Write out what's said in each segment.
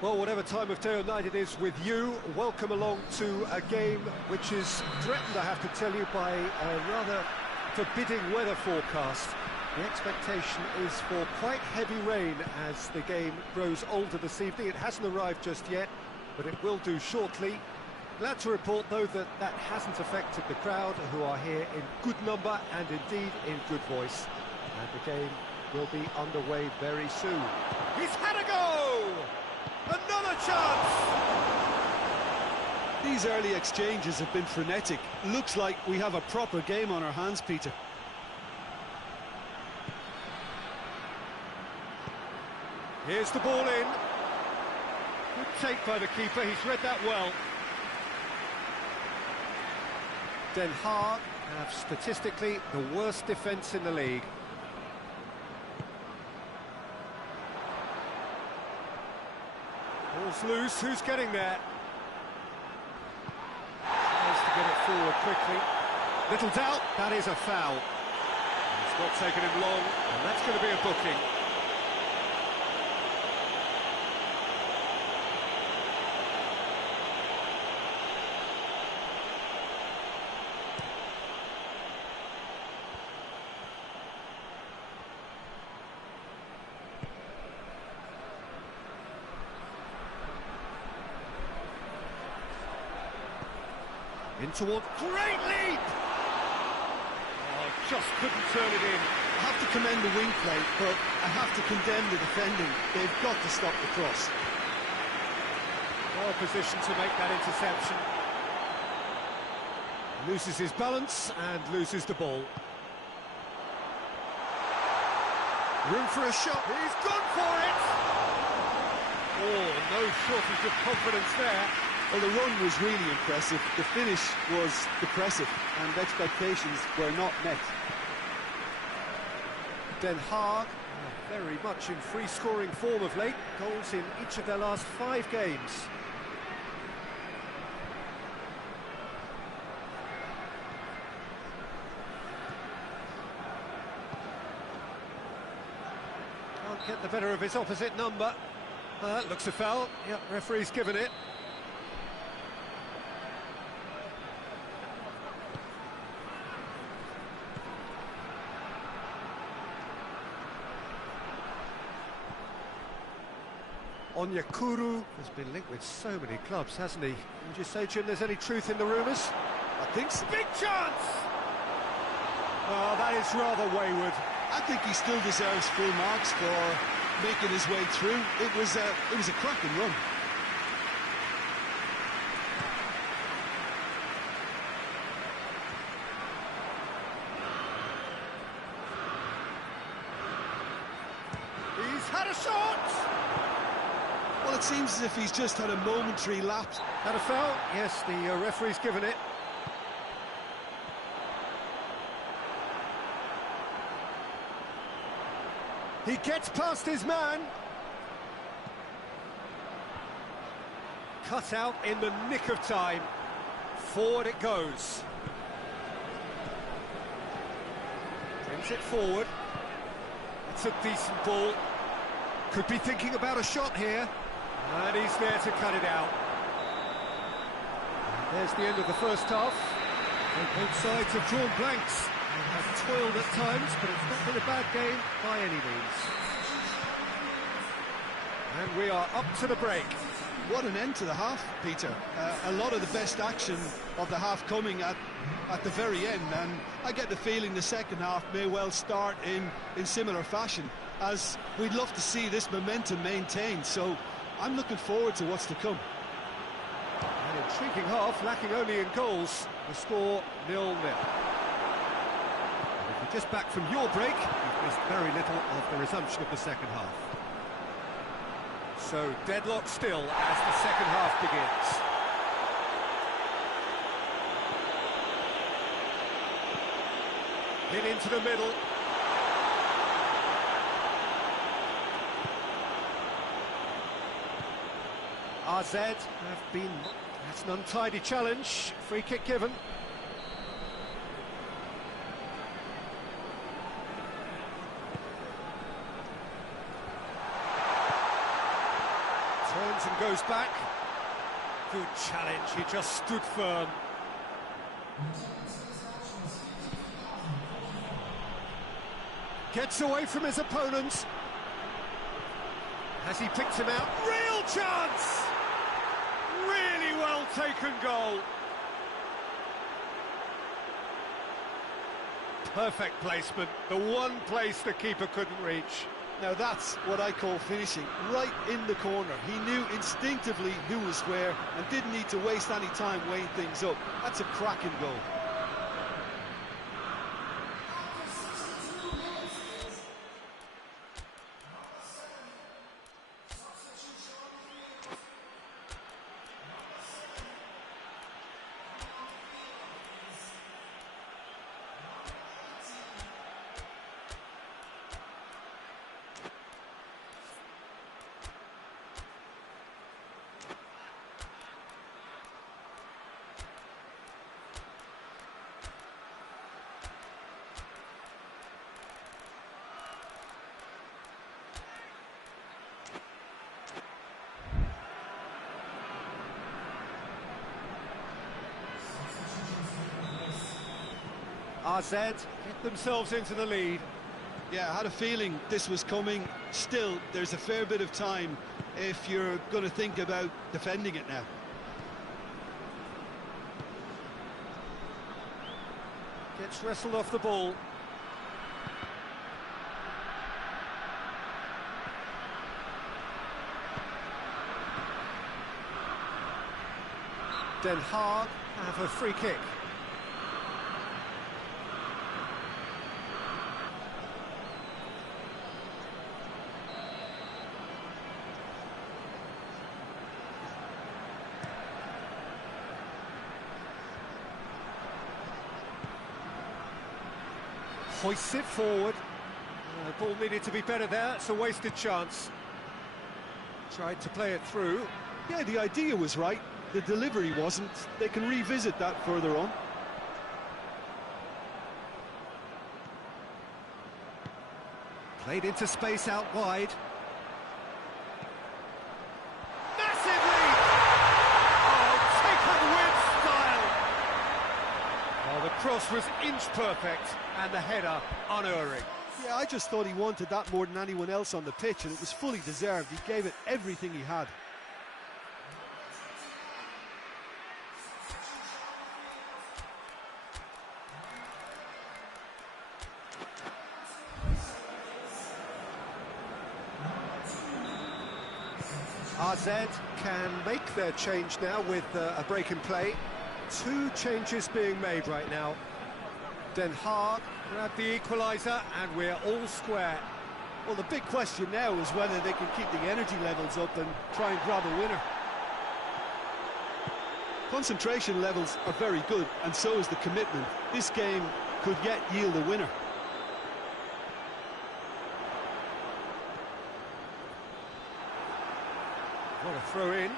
Well, whatever time of day or night it is with you, welcome along to a game which is threatened, I have to tell you, by a rather forbidding weather forecast. The expectation is for quite heavy rain as the game grows older this evening. It hasn't arrived just yet, but it will do shortly. Glad to report, though, that that hasn't affected the crowd, who are here in good number and indeed in good voice. And the game will be underway very soon. He's had a go! Another chance! These early exchanges have been frenetic. Looks like we have a proper game on our hands, Peter. Here's the ball in. Good take by the keeper, he's read that well. Den Haag have statistically the worst defence in the league. Ball's loose, who's getting there? Tries to get it forward quickly. Little doubt, that is a foul. It's not taken him long, and that's going to be a booking. In toward great lead! Oh, just couldn't turn it in. I have to commend the wing play, but I have to condemn the defending. They've got to stop the cross. Well positioned to make that interception. Loses his balance and loses the ball. Room for a shot. He's gone for it! Oh, no shortage of confidence there. Well, the run was really impressive, the finish was depressive, and expectations were not met. Den Haag, very much in free-scoring form of late, goals in each of their last 5 games. Can't get the better of his opposite number. That looks a foul. Yep, referee's given it. Onyekuru has been linked with so many clubs, hasn't he? Would you say, Jim, there's any truth in the rumours? I think so. Big chance! Oh, that is rather wayward. I think he still deserves full marks for making his way through. It was a cracking run. He's had a shot! Well, it seems as if he's just had a momentary lapse. Had a foul? Yes, the referee's given it. He gets past his man. Cut out in the nick of time. Forward it goes. Brings it forward. It's a decent ball. Could be thinking about a shot here. And he's there to cut it out. And there's the end of the first half. And both sides have drawn blanks. They have toiled at times, but it's not been a bad game by any means. And we are up to the break. What an end to the half, Peter. A lot of the best action of the half coming at the very end, and I get the feeling the second half may well start in similar fashion, as we'd love to see this momentum maintained, so I'm looking forward to what's to come. An intriguing half, lacking only in goals. The score 0-0. If you're just back from your break, you've missed very little of the resumption of the second half. So deadlock still as the second half begins. Hit into the middle. RZ have been... That's an untidy challenge. Free kick given. turns and goes back. Good challenge, he just stood firm. Gets away from his opponents. Has he picked him out? Real chance! Really well taken goal. Perfect placement, the one place the keeper couldn't reach. Now that's what I call finishing, right in the corner. He knew instinctively who was where and didn't need to waste any time weighing things up. That's a cracking goal. RZ get themselves into the lead. Yeah, I had a feeling this was coming. Still, there's a fair bit of time if you're going to think about defending it now. Gets wrestled off the ball. Den Haag have a free kick. Hoists it forward. The ball needed to be better there. It's a wasted chance. Tried to play it through. Yeah, the idea was right. The delivery wasn't. They can revisit that further on. Played into space out wide. Massive lead! Oh, taken with style! Oh, the cross was inch perfect and the header unerring. Yeah, I just thought he wanted that more than anyone else on the pitch, and it was fully deserved. He gave it everything he had. RZ can make their change now with a break in play. Two changes being made right now. Den Haag grab the equaliser and we're all square. Well, the big question now is whether they can keep the energy levels up and try and grab a winner. Concentration levels are very good, and so is the commitment. This game could yet yield a winner. What a throw in.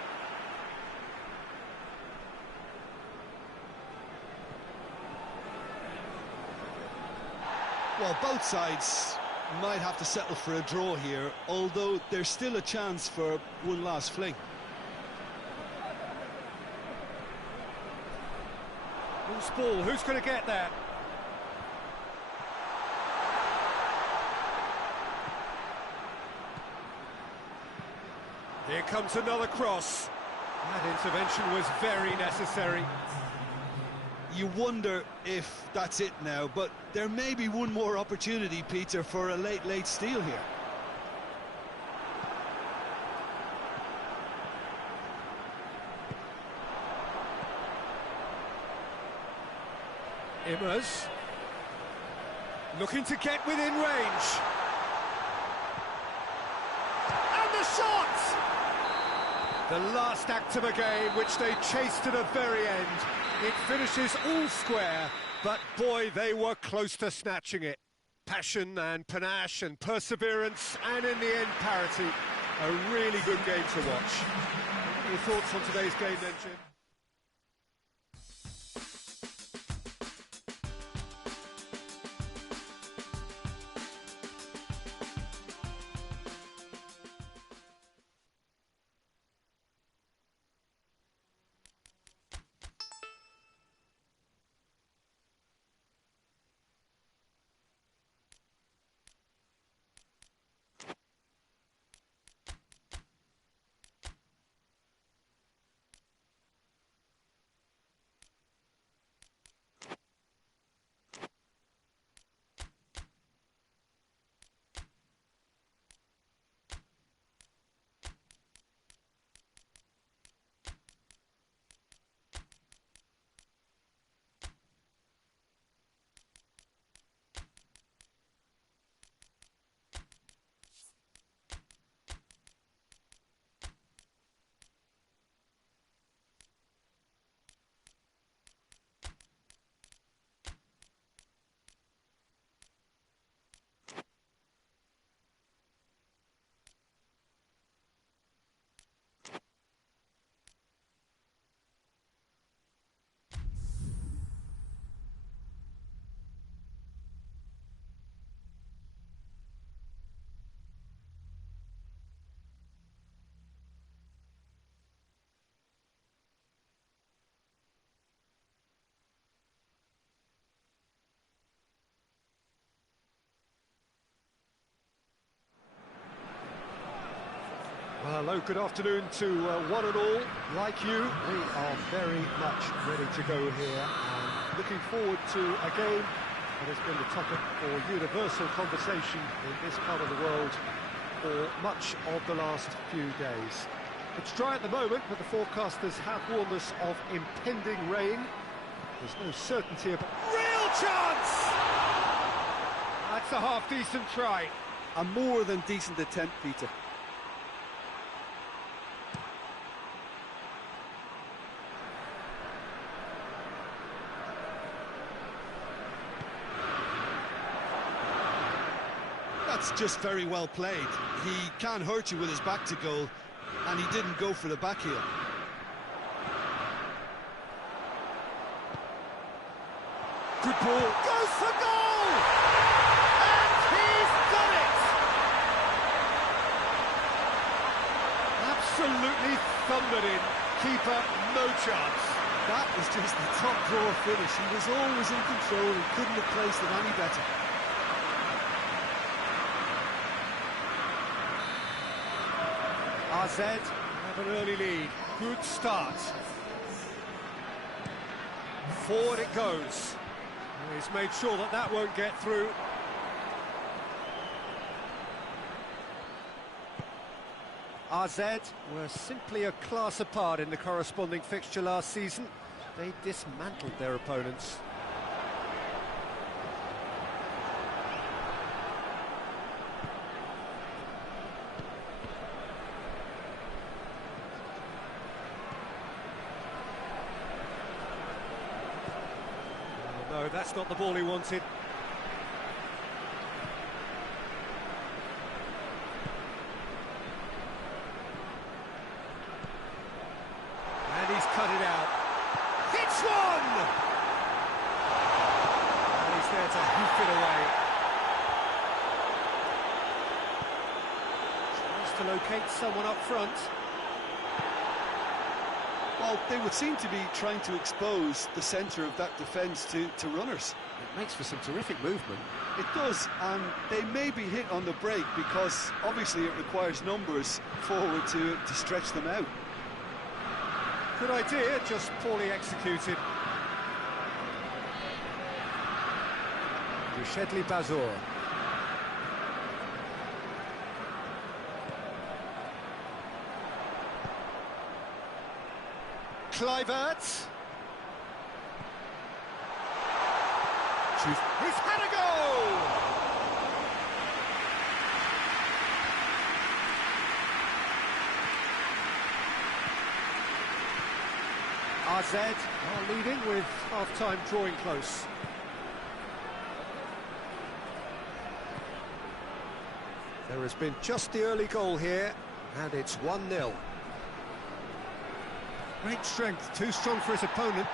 Well, both sides might have to settle for a draw here, although there's still a chance for one last fling. Loose ball, who's going to get that? Here comes another cross. That intervention was very necessary. You wonder if that's it now, but there may be one more opportunity, Peter, for a late steal here. Immers looking to get within range. And the shot! The last act of a game which they chased to the very end. It finishes all square, but boy, they were close to snatching it. Passion and panache and perseverance, and in the end, parity. A really good game to watch. What are your thoughts on today's game then, Jim? Hello, good afternoon to one and all. Like you, we are very much ready to go here and looking forward to a game that has been the topic for universal conversation in this part of the world for much of the last few days. It's dry at the moment, but the forecasters have warned us of impending rain. There's no certainty of... Real chance! That's a half-decent try. A more than decent attempt, Peter. That's just very well played. He can't hurt you with his back to goal, and he didn't go for the back heel. Good ball. Goes for goal! And he's done it! Absolutely thundered in. Keeper, no chance. That was just the top drawer finish. He was always in control and couldn't have placed it any better. AZ have an early lead. Good start. Forward it goes. He's made sure that that won't get through. AZ were simply a class apart in the corresponding fixture last season. They dismantled their opponents. No, that's not the ball he wanted. And he's cut it out. Hits one! And he's there to hoof it away. Tries to locate someone up front. Well, they would seem to be trying to expose the centre of that defence to runners. It makes for some terrific movement. It does, and they may be hit on the break because obviously it requires numbers forward to stretch them out. Good idea, just poorly executed. Shedley Bazor. Kluivert. He's had a goal! AZ are leading with half-time drawing close. There has been just the early goal here, and it's 1-0. Great strength, too strong for his opponent.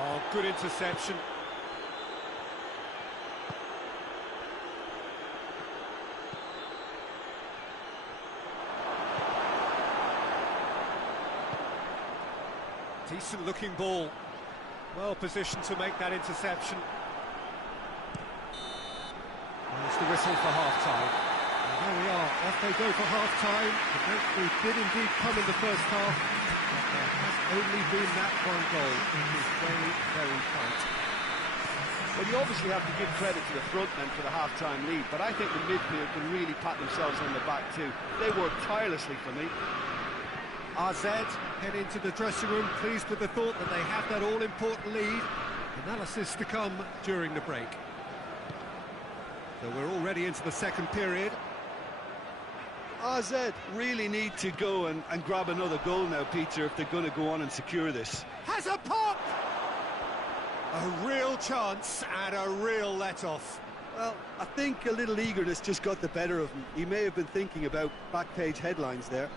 Oh, good interception. Decent looking ball. Well positioned to make that interception. There's the whistle for half-time. And there we are, off they go for half-time. The breakthrough did indeed come in the first half, but there has only been that one goal. It is very, very tight. Well, you obviously have to give credit to the front men for the half-time lead, but I think the midfield can really pat themselves on the back too. They worked tirelessly for me. AZ head into the dressing room, pleased with the thought that they have that all-important lead. Analysis to come during the break. So we're already into the second period. AZ really need to go and grab another goal now, Peter, if they're going to go on and secure this. Has a pop! A real chance and a real let-off. Well, I think a little eagerness just got the better of him. He may have been thinking about back-page headlines there.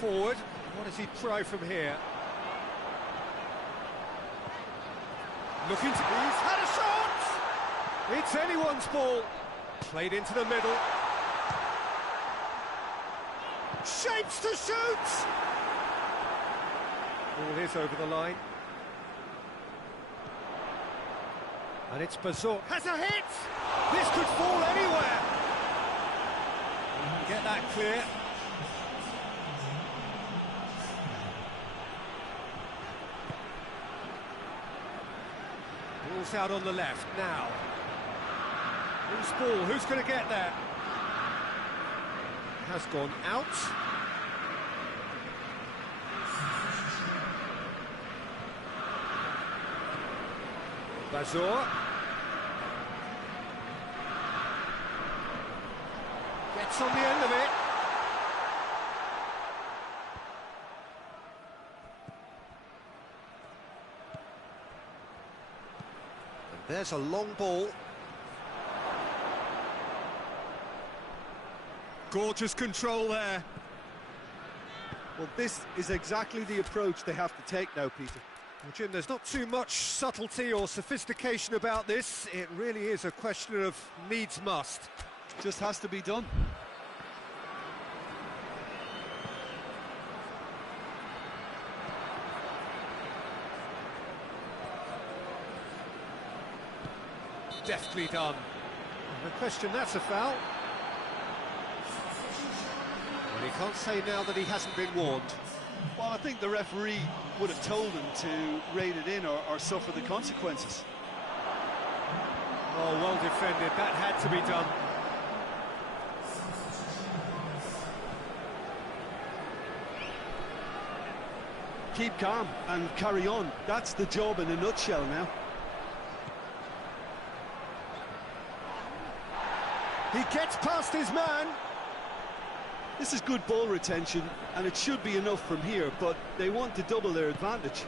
Forward, what does he try from here? Looking to... He's had a shot! It's anyone's ball. Played into the middle. Shapes to shoot! Ball is over the line. And it's Bazor. Has a hit! This could fall anywhere! Get that clear. Ball's out on the left now. Who's ball? Who's going to get there? Has gone out. Bazor. Gets on the end of it. And there's a long ball. Gorgeous control there. Well, this is exactly the approach they have to take now, Peter. Well, Jim, there's not too much subtlety or sophistication about this. It really is a question of needs must. Just has to be done. Deftly done. No question, that's a foul. Well, he can't say now that he hasn't been warned. Well, I think the referee would have told him to rein it in or suffer the consequences. Oh, well defended. That had to be done. Keep calm and carry on. That's the job in a nutshell now. He gets past his man. This is good ball retention, and it should be enough from here, but they want to double their advantage.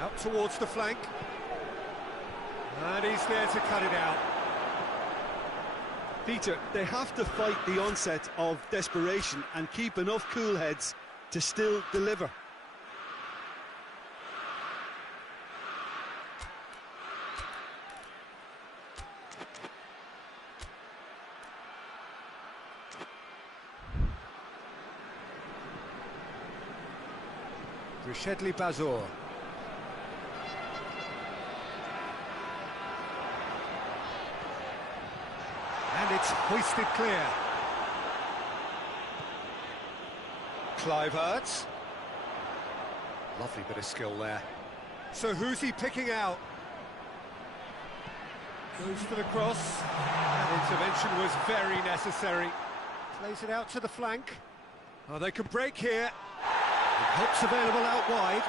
Out towards the flank. And he's there to cut it out. Peter, they have to fight the onset of desperation and keep enough cool heads to still deliver. Shedley Bazor. And it's hoisted clear. Clive Hurts. Lovely bit of skill there. So who's he picking out? Goes for the cross. That intervention was very necessary. Plays it out to the flank. Oh, they can break here. Help's available out wide.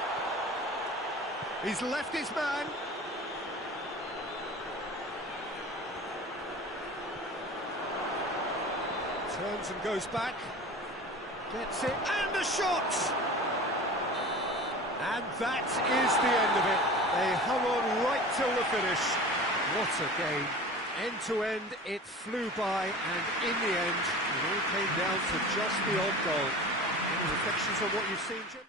He's left his man. Turns and goes back. Gets it, and a shot! And that is the end of it. They hung on right till the finish. What a game. End to end, it flew by, and in the end, it all came down to just the odd goal. Any reflections on what you've seen, Jim?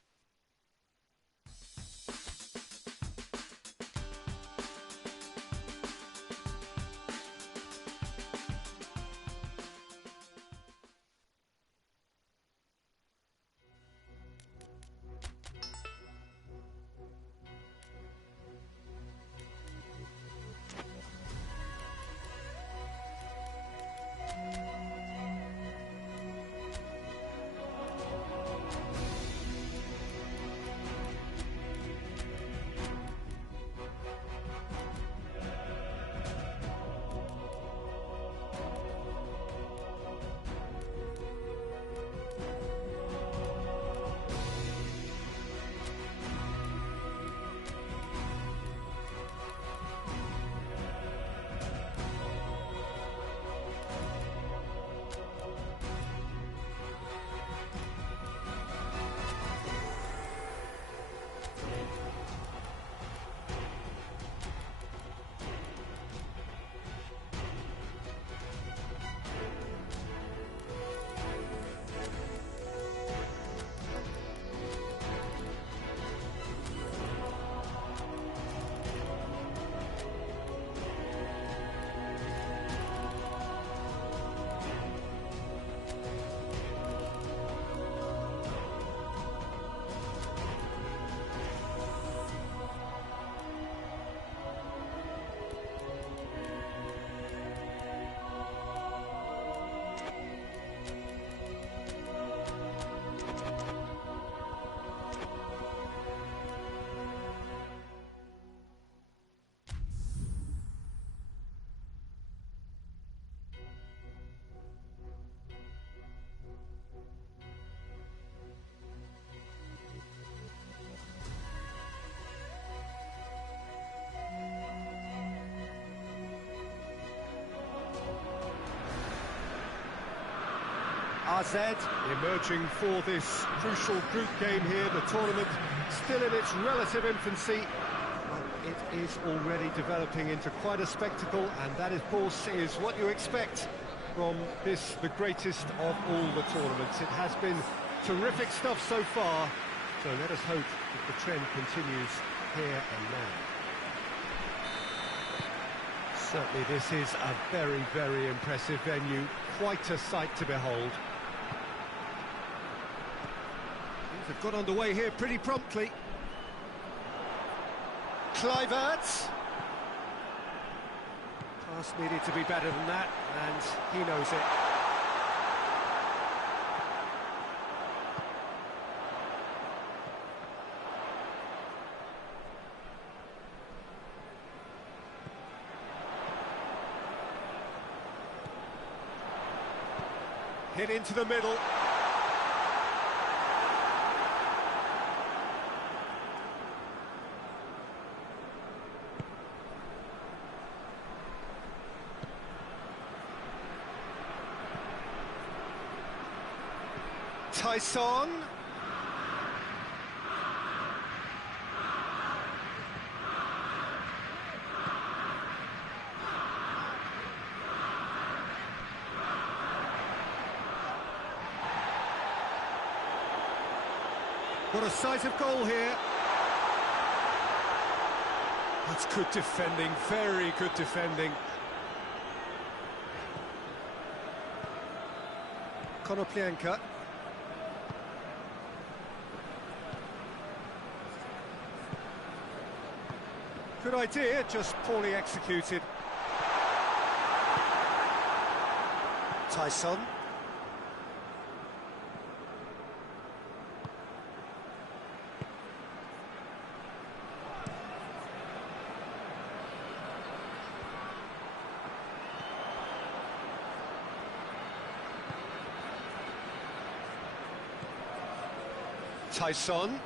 AZ emerging for this crucial group game here. The tournament still in its relative infancy, but it is already developing into quite a spectacle, and that, of course, is what you expect from this, the greatest of all the tournaments. It has been terrific stuff so far, so let us hope that the trend continues here and now. Certainly this is a very, very impressive venue, quite a sight to behold. Things have got underway here pretty promptly. Kluivert. Pass needed to be better than that, and he knows it. Hit into the middle. Tyson. What a sight of goal here. That's good defending, very good defending. Konoplyanka. Good idea, just poorly executed. Tyson. Tyson.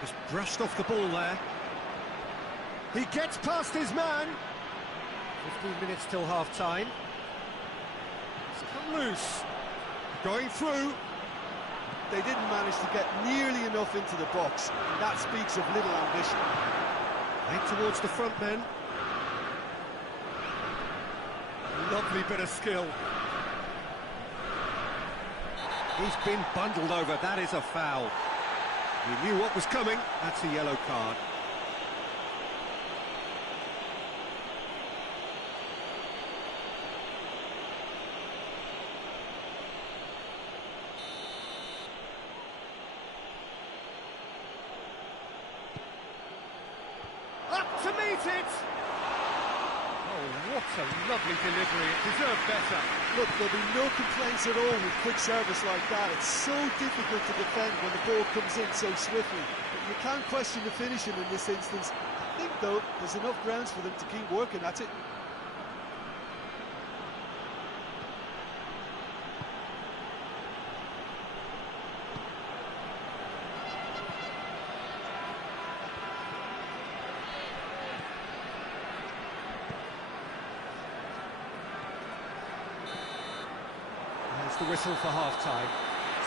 Just brushed off the ball there. He gets past his man. 15 minutes till half-time. It's come loose. Going through. They didn't manage to get nearly enough into the box, and that speaks of little ambition. Right towards the front men. Lovely bit of skill. He's been bundled over, that is a foul. He knew what was coming, that's a yellow card. Up to meet it! Oh, what a lovely delivery, it deserved better. Look, there'll be no complaints at all with quick service like that. It's so difficult to defend when the ball comes in so swiftly. But you can't question the finishing in this instance. I think, though, there's enough grounds for them to keep working at it. The whistle for half-time.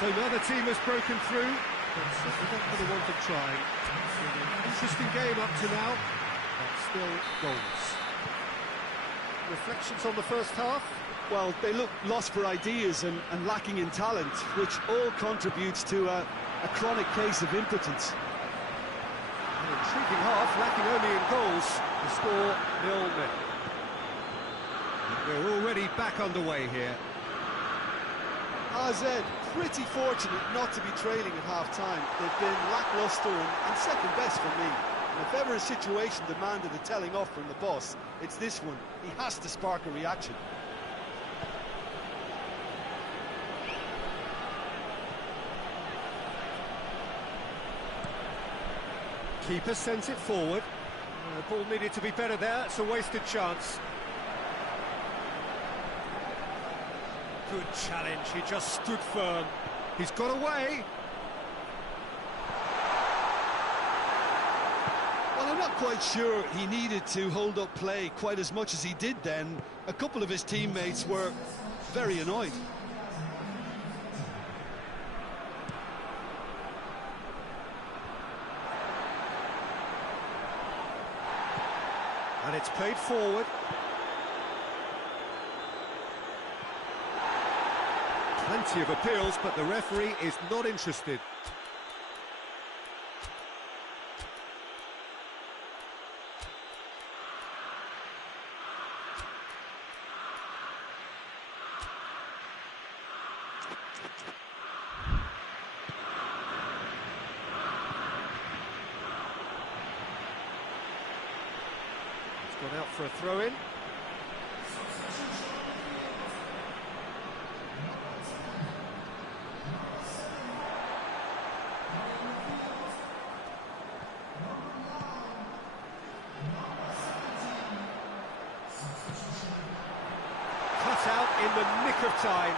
So now the team has broken through, but certainly not for the want of trying. Interesting game up to now, but still goals. Reflections on the first half? Well, they look lost for ideas and lacking in talent, which all contributes to a chronic case of impotence. An intriguing half, lacking only in goals. The score 0-0. We're already back underway here. AZ, pretty fortunate not to be trailing at half-time. They've been lacklustre and second best for me. And if ever a situation demanded a telling off from the boss, it's this one. He has to spark a reaction. Keeper sends it forward. The ball needed to be better there, it's a wasted chance. Good challenge, he just stood firm. He's got away. Well, I'm not quite sure he needed to hold up play quite as much as he did then. A couple of his teammates were very annoyed. And it's played forward. Plenty of appeals, but the referee is not interested. It's gone out for a throw-in. Cut out in the nick of time.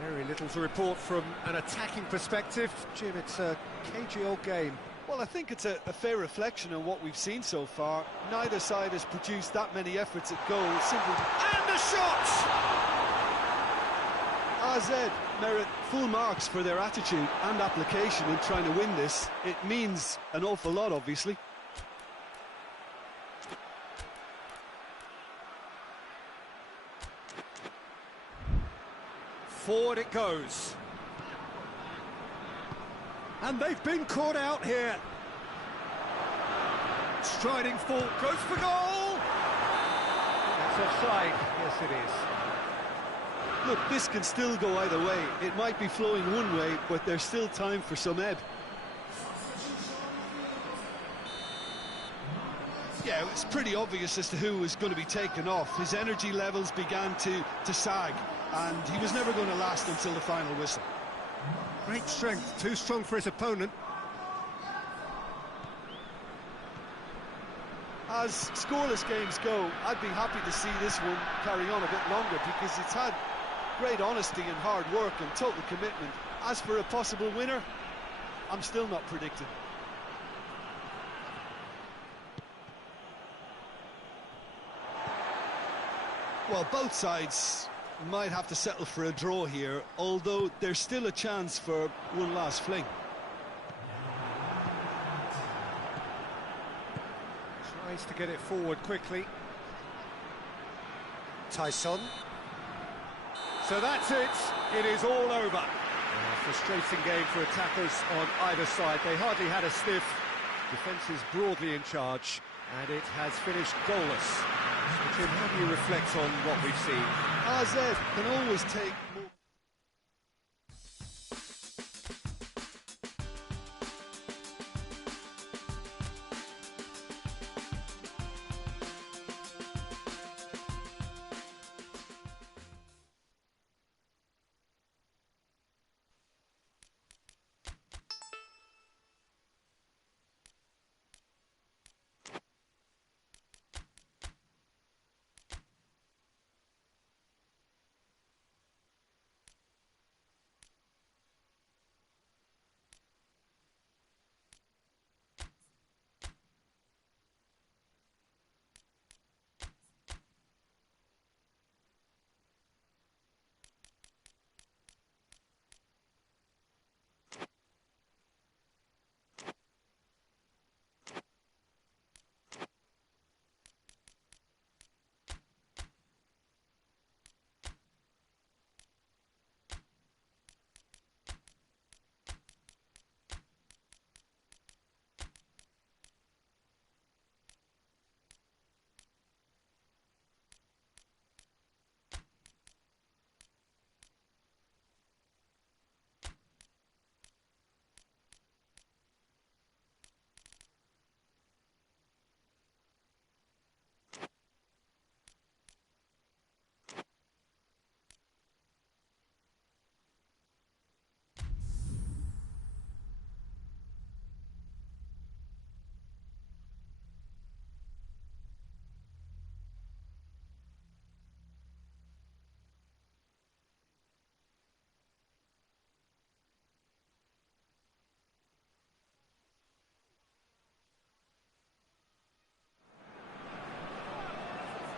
Very little to report from an attacking perspective. Jim, it's a cagey old game. Well, I think it's a fair reflection on what we've seen so far. Neither side has produced that many efforts at goal. And the shot! AZ merit full marks for their attitude and application in trying to win this. It means an awful lot, obviously. Forward it goes. And they've been caught out here. Striding forward, goes for goal! That's offside, yes it is. Look, this can still go either way. It might be flowing one way, but there's still time for some ebb. Yeah, it's pretty obvious as to who was going to be taken off. His energy levels began to sag, and he was never going to last until the final whistle. Great strength, too strong for his opponent. As scoreless games go, I'd be happy to see this one carry on a bit longer because it's had great honesty and hard work and total commitment. As for a possible winner, I'm still not predicting. Well, both sides might have to settle for a draw here, although there's still a chance for one last fling. Tries to get it forward quickly. Tyson. So that's it. It is all over. A frustrating game for attackers on either side. They hardly had a sniff. Defence is broadly in charge, and it has finished goalless. Jim, how do you reflect on what we've seen? AZ can always take more.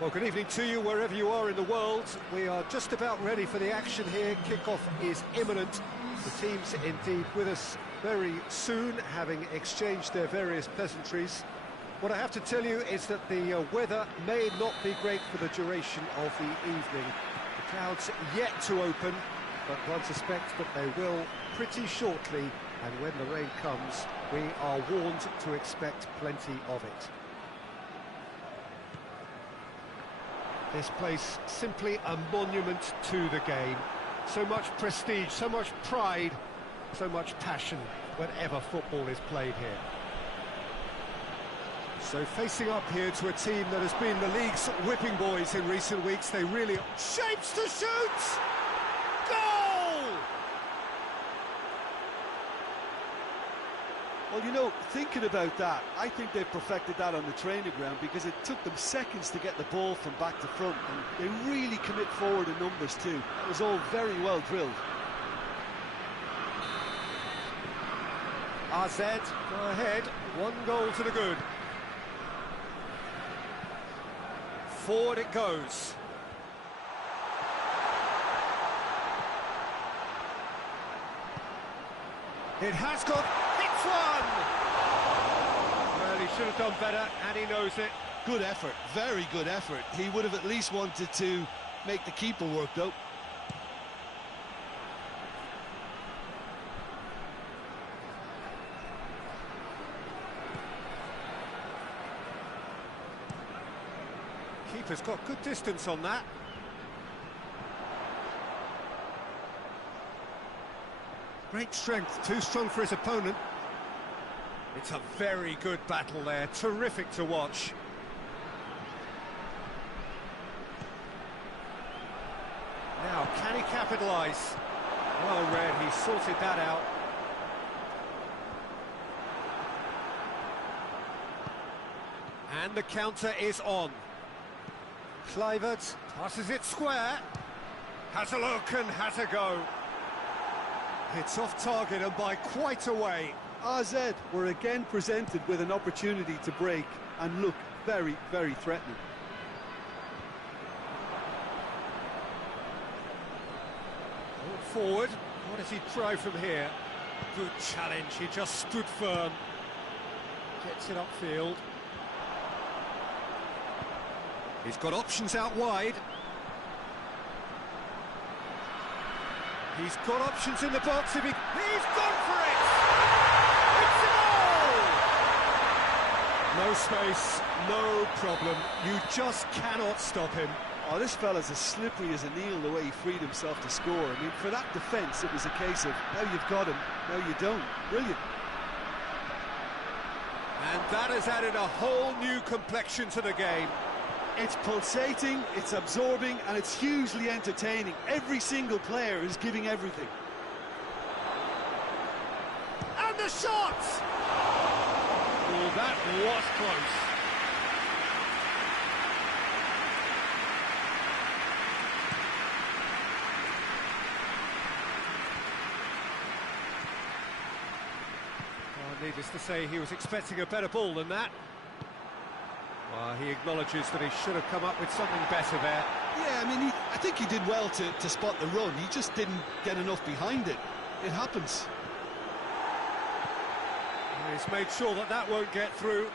Well, good evening to you wherever you are in the world. We are just about ready for the action here. Kickoff is imminent. The team's indeed with us very soon, having exchanged their various pleasantries. What I have to tell you is that the weather may not be great for the duration of the evening. The clouds yet to open, but one suspects that they will pretty shortly, and when the rain comes, we are warned to expect plenty of it. This place simply a monument to the game. So much prestige, so much pride, so much passion whenever football is played here. So facing up here to a team that has been the league's whipping boys in recent weeks, they really... Shapes to shoot! Goal! Well, you know, thinking about that, I think they've perfected that on the training ground because it took them seconds to get the ball from back to front, and they really commit forward in numbers too. It was all very well drilled. AZ go ahead, 1 goal to the good. Forward it goes. It has got... It's one! Well, he should have done better, and he knows it. Good effort, very good effort. He would have at least wanted to make the keeper work, though. Keeper's got good distance on that. Great strength, too strong for his opponent. It's a very good battle there, terrific to watch. Now, can he capitalise? Well read, he sorted that out. And the counter is on. Kluivert passes it square. Has a look and has a go. It's off target and by quite a way. AZ were again presented with an opportunity to break and look very, very threatening. Forward, what does he try from here? Good challenge, he just stood firm. Gets it upfield. He's got options out wide. He's got options in the box if he... He's gone for it! It's a goal! No space, no problem. You just cannot stop him. Oh, this fella's as slippery as an eel the way he freed himself to score. I mean, for that defence, it was a case of, now you've got him, now you don't. Brilliant. And that has added a whole new complexion to the game. It's pulsating, it's absorbing, and it's hugely entertaining. Every single player is giving everything. And the shot! Oh, that was close. Well, needless to say, he was expecting a better ball than that. He acknowledges that he should have come up with something better there. Yeah, I mean, I think he did well to spot the run. He just didn't get enough behind it. It happens. He's made sure that that won't get through.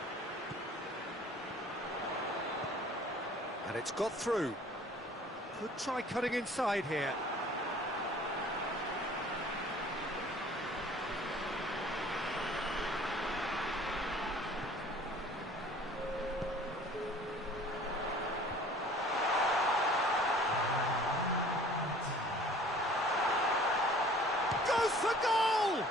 And it's got through. Could try cutting inside here. Goes for goal!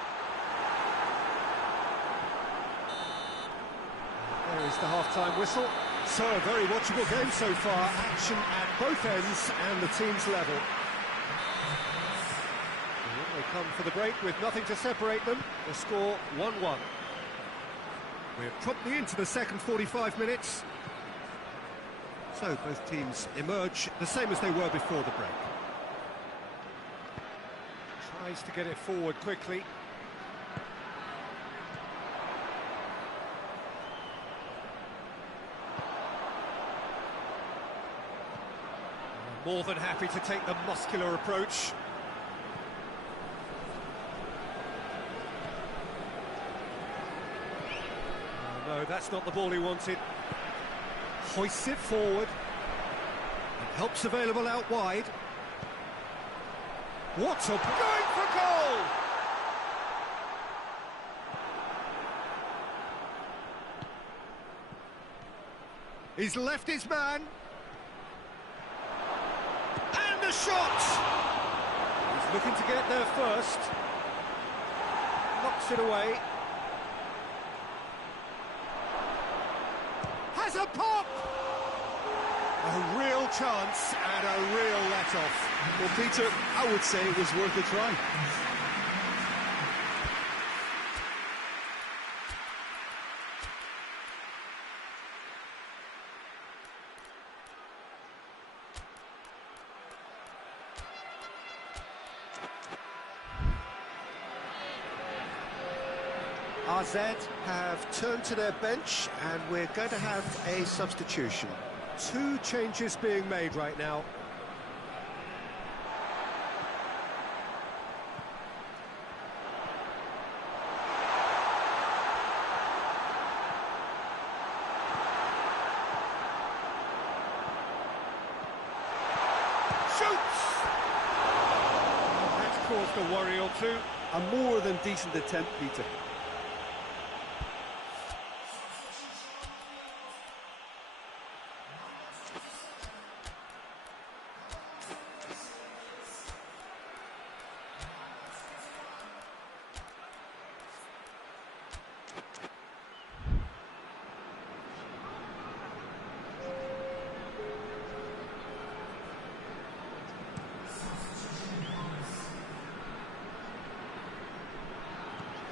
There is the half-time whistle. So, a very watchable game so far. Action at both ends and the team's level. And they come for the break with nothing to separate them. The score 1-1. We're promptly into the second 45 minutes. So, both teams emerge the same as they were before the break. Tries to get it forward quickly. More than happy to take the muscular approach. Oh, no, that's not the ball he wanted. Hoists it forward. And help's available out wide. What a... Going for goal! He's left his man. And the shot! He's looking to get there first. Knocks it away. Has a pop! A real chance and a real let-off. Well, Peter, I would say it was worth a try. AZ have turned to their bench and we're going to have a substitution. 2 changes being made right now. Shoots! That's caused a worry or two. A more than decent attempt, Peter.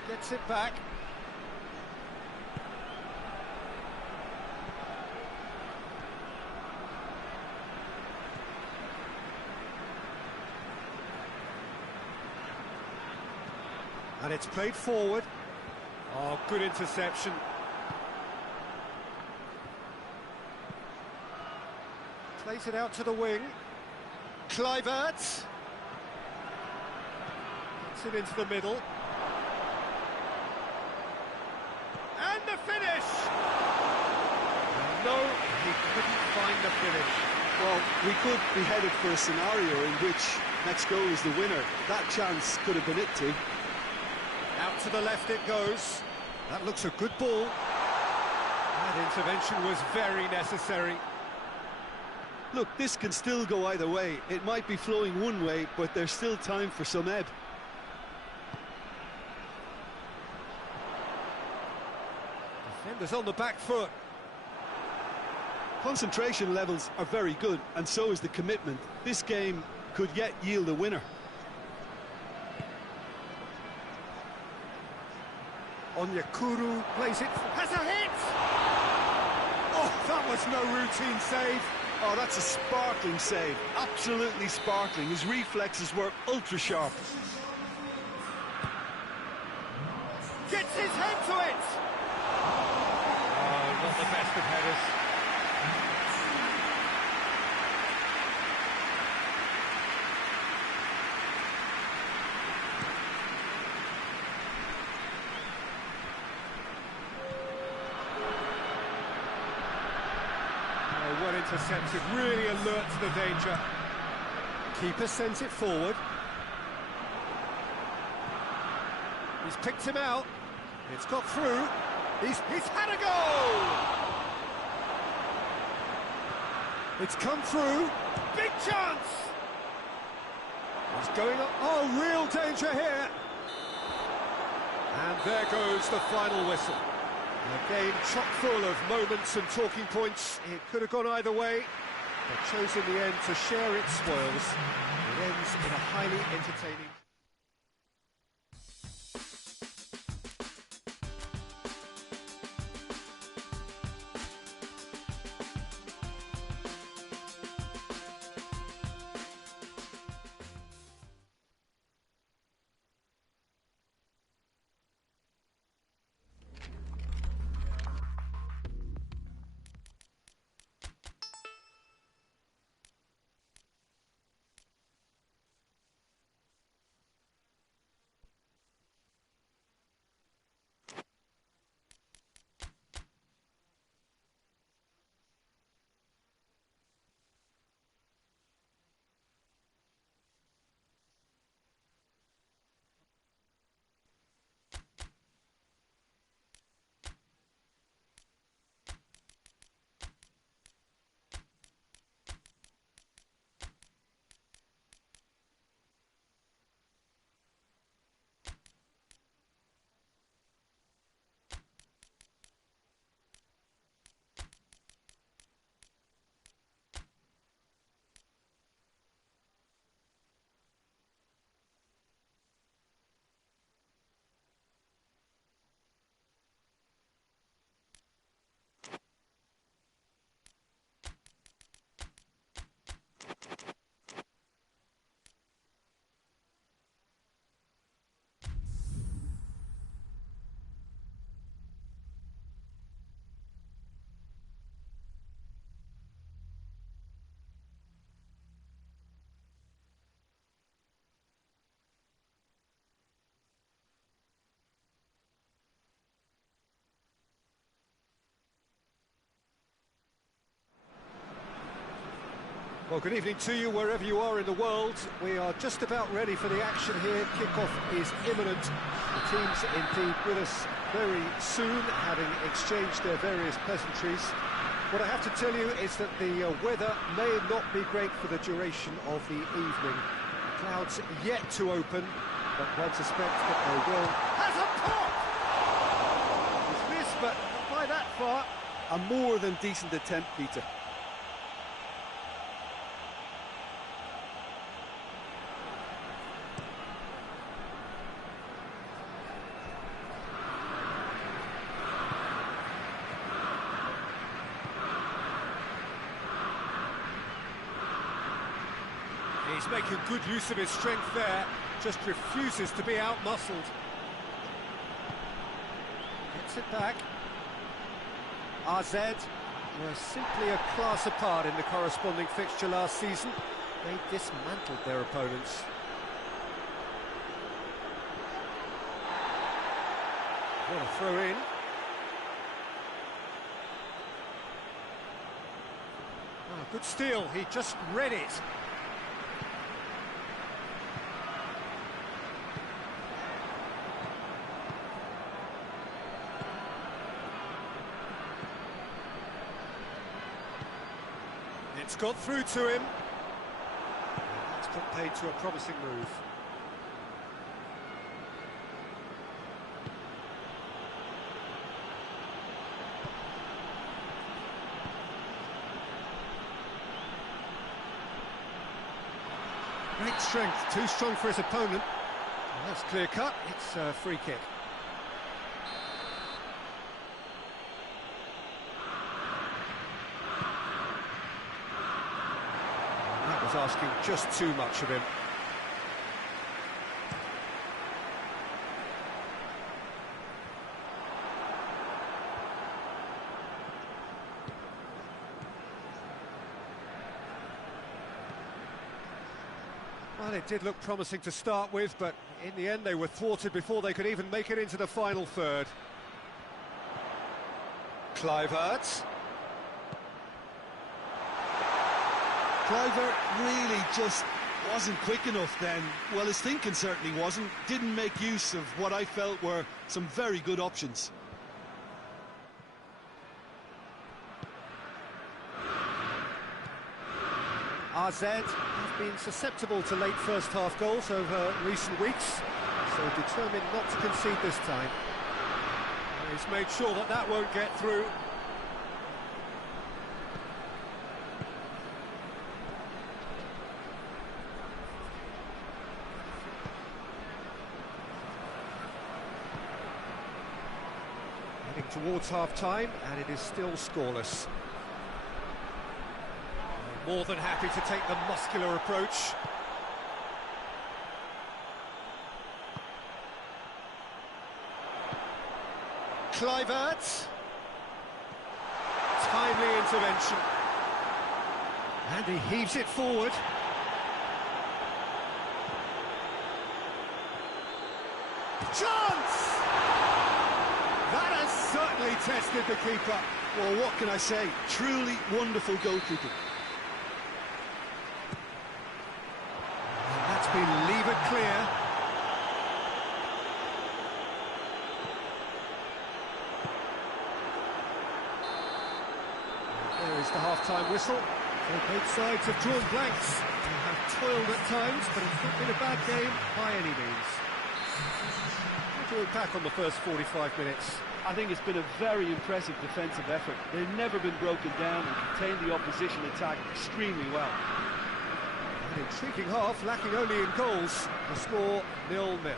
Gets it back. And it's played forward. Oh, good interception. Plays it out to the wing. Kluivert. Gets it into the middle. And the finish! No, he couldn't find the finish. Well, we could be headed for a scenario in which next goal is the winner. That chance could have been it too. Out to the left it goes. That looks a good ball. That intervention was very necessary. Look, this can still go either way. It might be flowing one way, but there's still time for some ebb. Defenders on the back foot. Concentration levels are very good, and so is the commitment. This game could yet yield a winner. Onyekuru plays it, has a hit! Oh, that was no routine save. Oh, that's a sparkling save, absolutely sparkling. His reflexes were ultra sharp. Gets his head to it! Oh, not the best of headers. Well intercepted, really alert to the danger. Keeper sends it forward. He's picked him out. It's got through. He's had a goal! It's come through. Big chance! He's going up. Oh, real danger here. And there goes the final whistle. A game chock full of moments and talking points. It could have gone either way, but chose in the end to share its spoils. It ends in a highly entertaining... Well, good evening to you wherever you are in the world. We are just about ready for the action here. Kickoff is imminent. The teams indeed with us very soon, having exchanged their various pleasantries. What I have to tell you is that the weather may not be great for the duration of the evening. Clouds yet to open, but one suspects that they will. Has a pop! It's missed, but not by that far. A more than decent attempt, Peter. He's making good use of his strength there, just refuses to be out-muscled. Gets it back. RZ were simply a class apart in the corresponding fixture last season. They dismantled their opponents. What a throw in. Oh, good steal, he just read it. It's got through to him. That's put paid to a promising move. Great strength, too strong for his opponent. Well, that's clear cut, it's a free kick. Asking just too much of him. Well, it did look promising to start with, but in the end they were thwarted before they could even make it into the final third. Kluivert. Kluivert really just wasn't quick enough then. Well, his thinking certainly wasn't. Didn't make use of what I felt were some very good options. RZ have been susceptible to late first-half goals over recent weeks, so determined not to concede this time. He's made sure that that won't get through. Towards half-time, and it is still scoreless. More than happy to take the muscular approach. Kluivert. Timely intervention. And he heaves it forward. Chance! That has certainly tested the keeper. Well, what can I say? Truly wonderful goalkeeping. And that's been levered clear. There is the half-time whistle. So both sides have drawn blanks. They have toiled at times, but it's not been a bad game by any means. What do you look back on the first 45 minutes? I think it's been a very impressive defensive effort. They've never been broken down and contained the opposition attack extremely well. An intriguing half, lacking only in goals. The score 0-0. The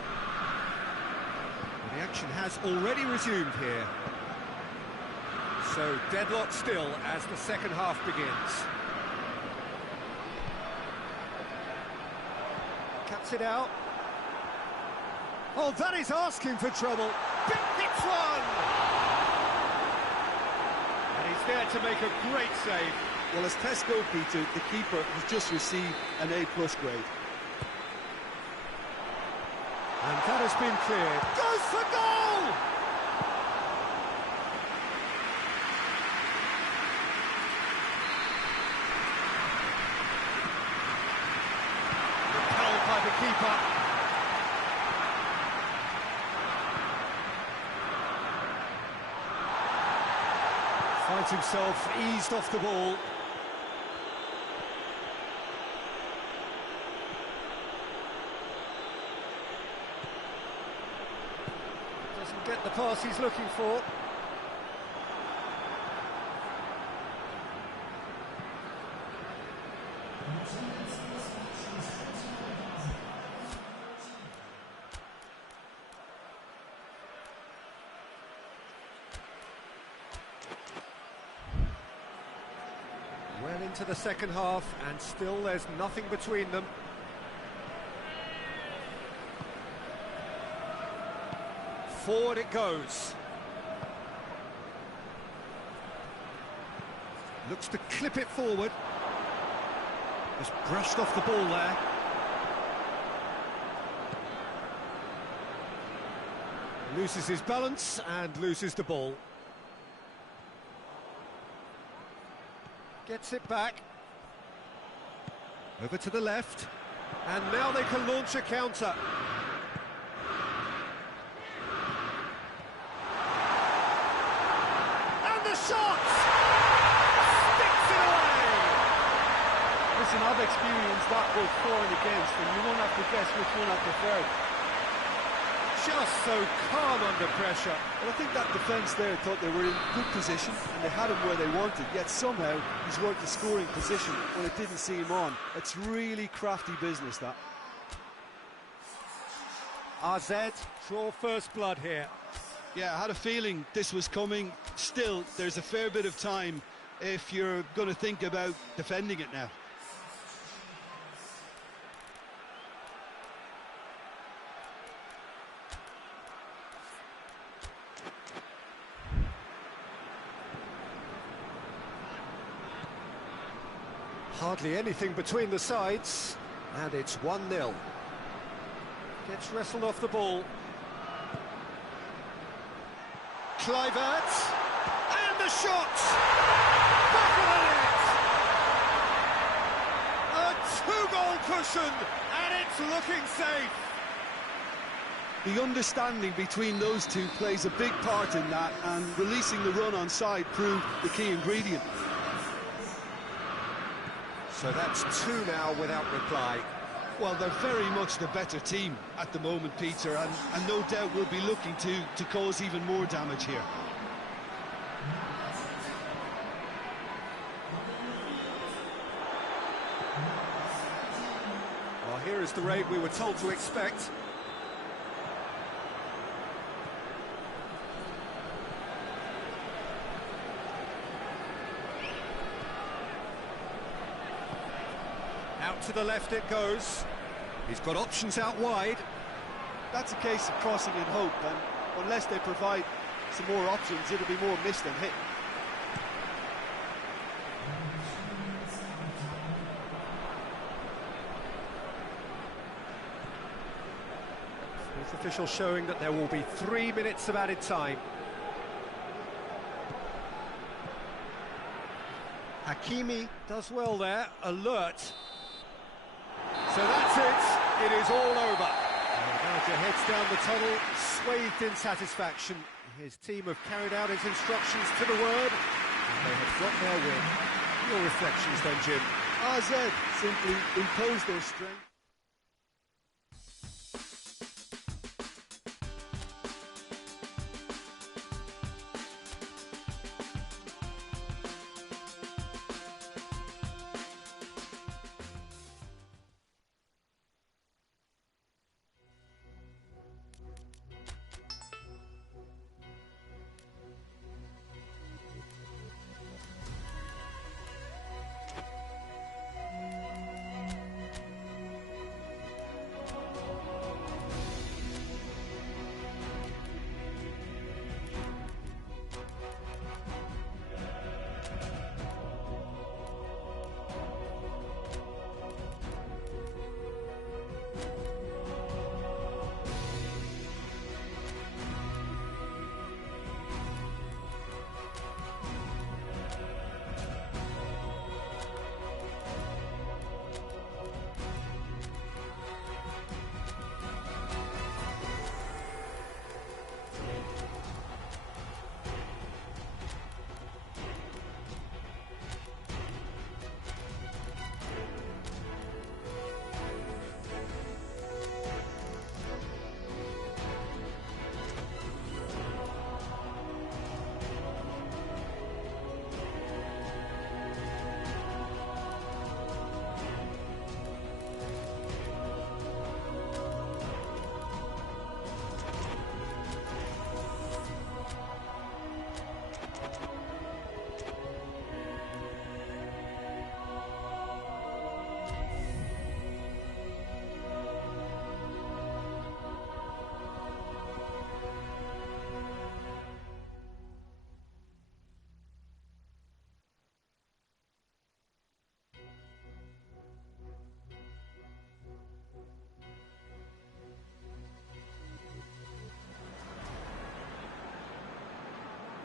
action has already resumed here. So deadlock still as the second half begins. Cuts it out. Oh, that is asking for trouble. Hits one! And he's there to make a great save. Well, as tests go, Peter, the keeper has just received an A+ grade. And that has been cleared. Goes for goal! Finds himself eased off the ball. Doesn't get the pass he's looking for. Well into the second half, and still there's nothing between them. Forward it goes. Looks to clip it forward. Just brushed off the ball there. Loses his balance and loses the ball. Gets it back. Over to the left. And now they can launch a counter. And the shot! Sticks it away! Listen, I've experienced that both for and against, and you won't have to guess which one I preferred. Just so calm under pressure. Well, I think that defence there thought they were in good position and they had him where they wanted, yet somehow he's worked the scoring position when it didn't see him on. It's really crafty business, that. AZ draw first blood here. Yeah, I had a feeling this was coming. Still, there's a fair bit of time if you're going to think about defending it now. Hardly anything between the sides, and it's 1-0. Gets wrestled off the ball. Kluivert, and the shot! Back of the net! A two-goal cushion, and it's looking safe. The understanding between those two plays a big part in that, and releasing the run on side proved the key ingredient. So that's two now without reply. Well, they're very much the better team at the moment, Peter, and no doubt will be looking to cause even more damage here. Well, here is the raid we were told to expect. Out to the left it goes. He's got options out wide. That's a case of crossing in hope, and unless they provide some more options, it'll be more missed than hit. It's official showing that there will be 3 minutes of added time. Hakimi does well there, alert. So that's it, it is all over. Now heads down the tunnel, swathed in satisfaction. His team have carried out his instructions to the word, and they have got their win. Your reflections then, Jim? AZ simply imposed their strength.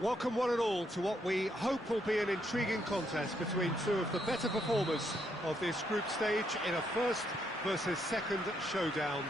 Welcome one and all to what we hope will be an intriguing contest between two of the better performers of this group stage in a first versus second showdown.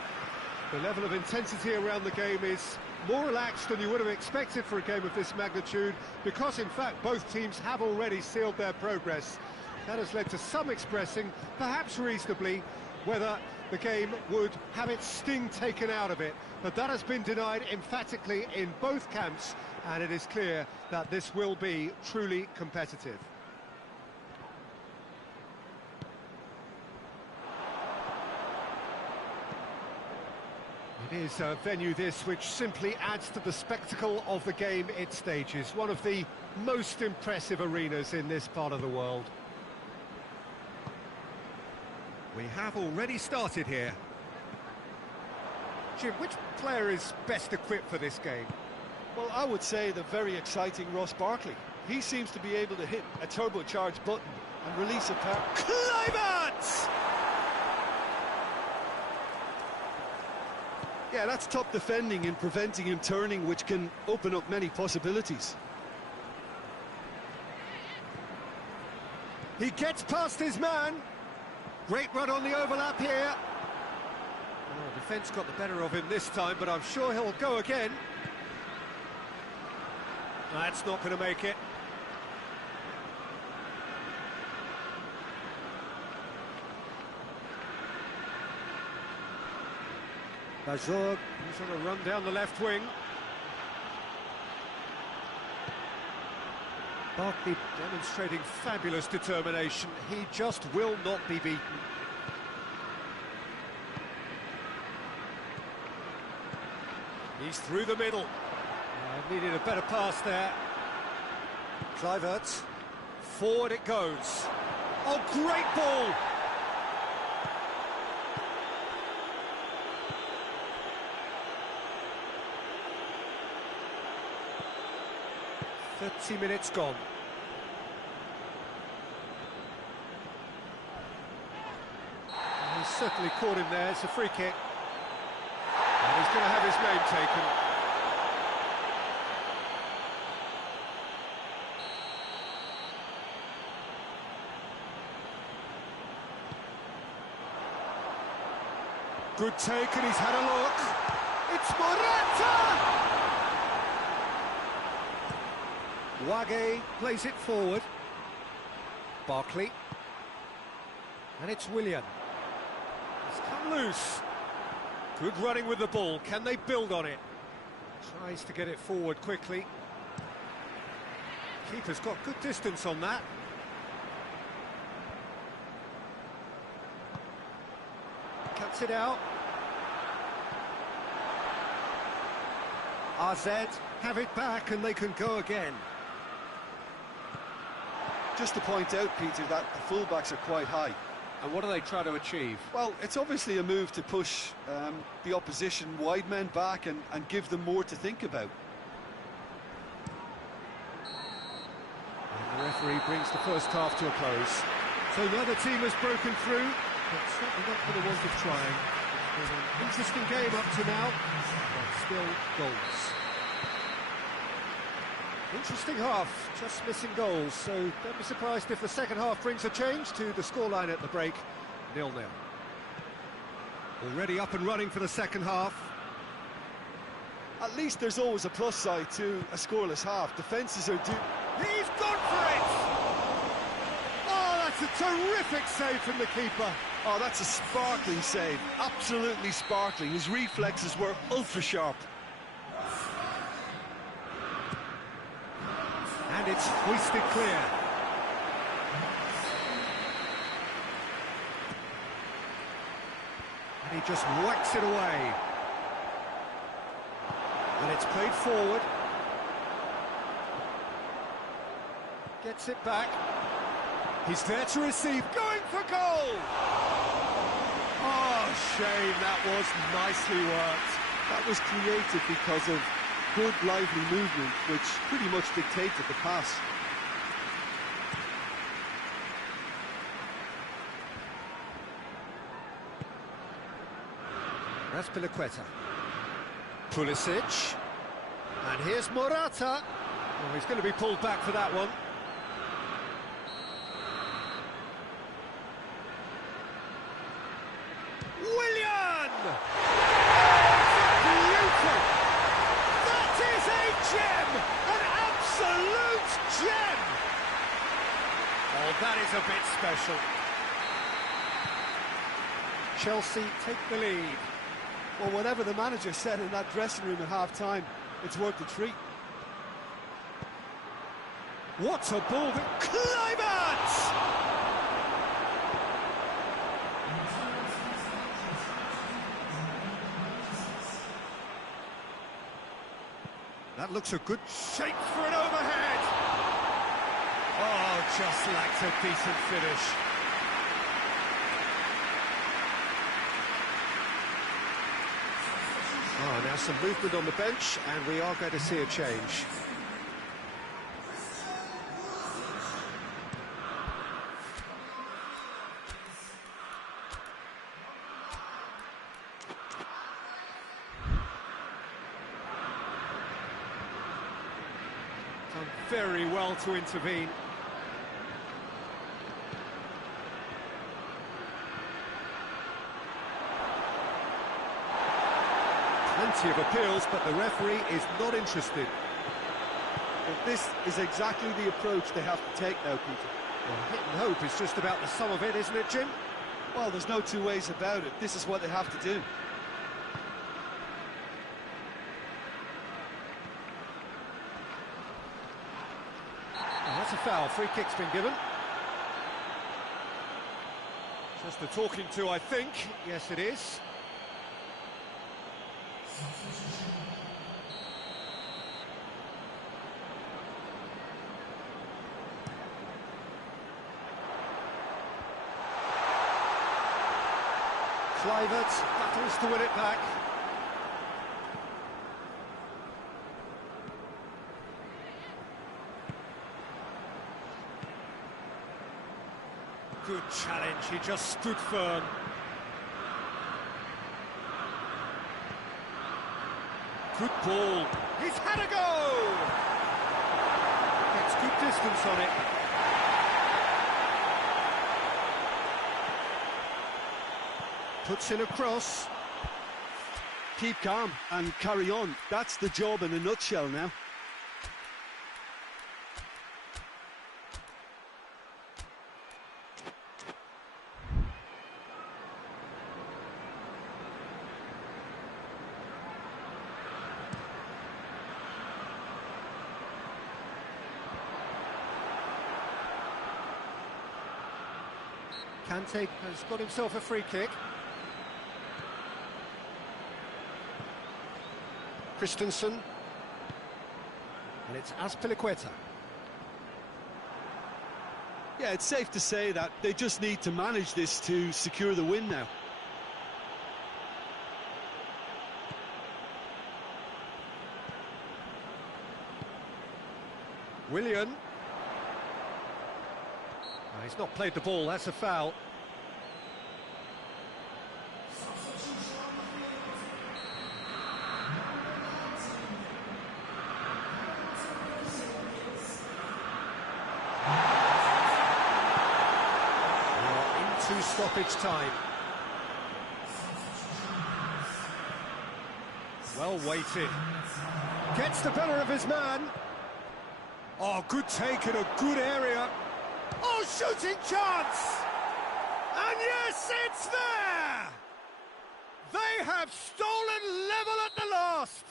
The level of intensity around the game is more relaxed than you would have expected for a game of this magnitude, because in fact both teams have already sealed their progress. That has led to some expressing, perhaps reasonably, whether the game would have its sting taken out of it, but that has been denied emphatically in both camps, and it is clear that this will be truly competitive. It is a venue this which simply adds to the spectacle of the game it stages, one of the most impressive arenas in this part of the world. We have already started here. Jim, which player is best equipped for this game? Well, I would say the very exciting Ross Barkley. He seems to be able to hit a turbocharged button and release a power. Kluivert! Yeah, that's top defending and preventing him turning, which can open up many possibilities. He gets past his man. Great run on the overlap here. Oh, defence got the better of him this time, but I'm sure he'll go again. That's not going to make it. Bajor, he's on a run down the left wing. Barkley demonstrating fabulous determination. He just will not be beaten. He's through the middle. Needed a better pass there. Kluivert. Forward it goes. Oh, great ball! "30 minutes gone." He's certainly caught him there. It's a free kick. And he's going to have his name taken. Good take, and he's had a look. It's Morata! Wage plays it forward. Barkley. And it's Willian. It's come loose. Good running with the ball. Can they build on it? Tries to get it forward quickly. Keeper's got good distance on that. Cuts it out. RZ have it back and they can go again. Just to point out, Peter, that the fullbacks are quite high. And what are they trying to achieve? Well, it's obviously a move to push the opposition wide men back and give them more to think about. And the referee brings the first half to a close. So neither team has broken through, but certainly not for the want of trying. It's been an interesting game up to now, but still goals. Interesting half, just missing goals, so don't be surprised if the second half brings a change to the scoreline at the break, 0-0. Already up and running for the second half. At least there's always a plus side to a scoreless half. Defences are due. He's gone for it! Oh, that's a terrific save from the keeper. Oh, that's a sparkling save, absolutely sparkling. His reflexes were ultra sharp. And it's hoisted clear. And he just whacks it away. And it's played forward. Gets it back. He's there to receive. Going for goal! Oh, shame. That was nicely worked. That was created because of good, lively movement, which pretty much dictated the pass. Raspilicueta. Pulisic. And here's Morata. Well, he's going to be pulled back for that one. Willian! Beautiful! That is a gem! An absolute gem! Oh, that is a bit special. Chelsea take the lead. Well, whatever the manager said in that dressing room at half-time, it's worth a treat. What a ball that Kluivert! That looks a good shape for an overhead. Oh, just lacked a decent finish. Oh, now some movement on the bench, and we are going to see a change. Done very well to intervene. Plenty of appeals, but the referee is not interested. Well, this is exactly the approach they have to take now, Peter. Well, hit and hope is just about the sum of it, isn't it, Jim? Well, there's no two ways about it. This is what they have to do. Oh, that's a foul. Free kick's been given. Just a talking to, I think. Yes, it is. Kluivert battles to win it back. Good challenge, he just stood firm. Good ball. He's had a go! Gets good distance on it. Puts in a cross. Keep calm and carry on. That's the job in a nutshell now. Kante has got himself a free kick. Christensen, and it's Azpilicueta. Yeah, it's safe to say that they just need to manage this to secure the win now. Willian. Oh, he's not played the ball, that's a foul. Into stoppage time. Well weighted. Gets the better of his man. Oh, good take in a good area. Oh, shooting chance! And yes, it's there! They have stolen level at the last!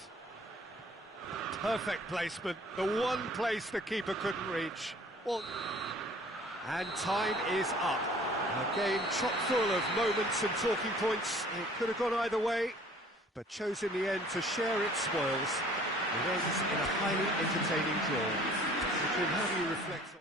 Perfect placement, the one place the keeper couldn't reach. Well, and time is up. A game chock full of moments and talking points. It could have gone either way, but chose in the end to share its spoils. It ends in a highly entertaining draw. Jim, how do you reflect on...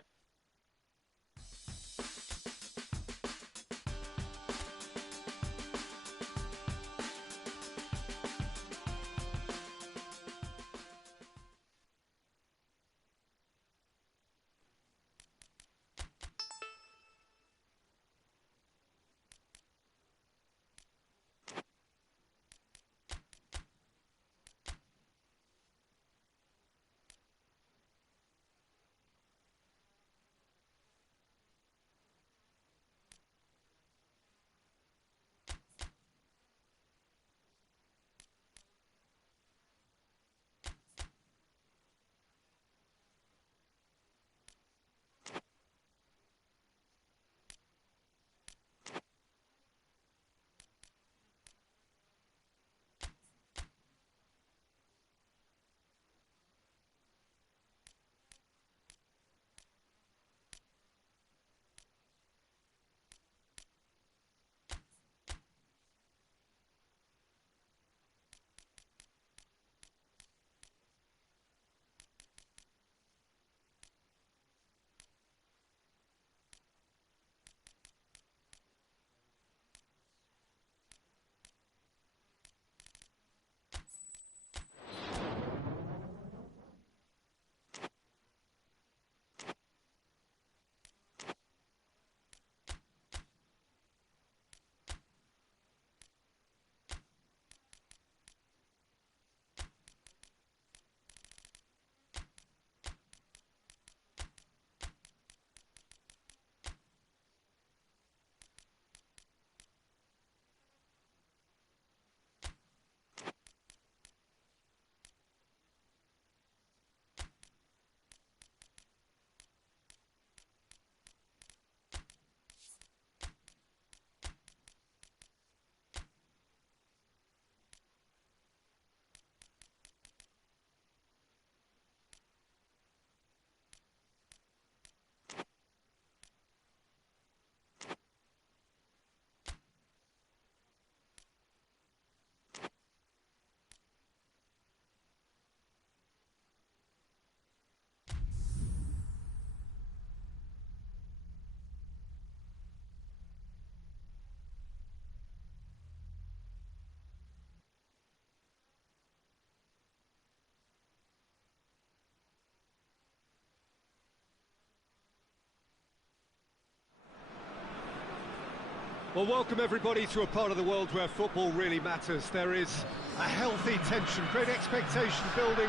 Well, welcome everybody to a part of the world where football really matters. There is a healthy tension, great expectation building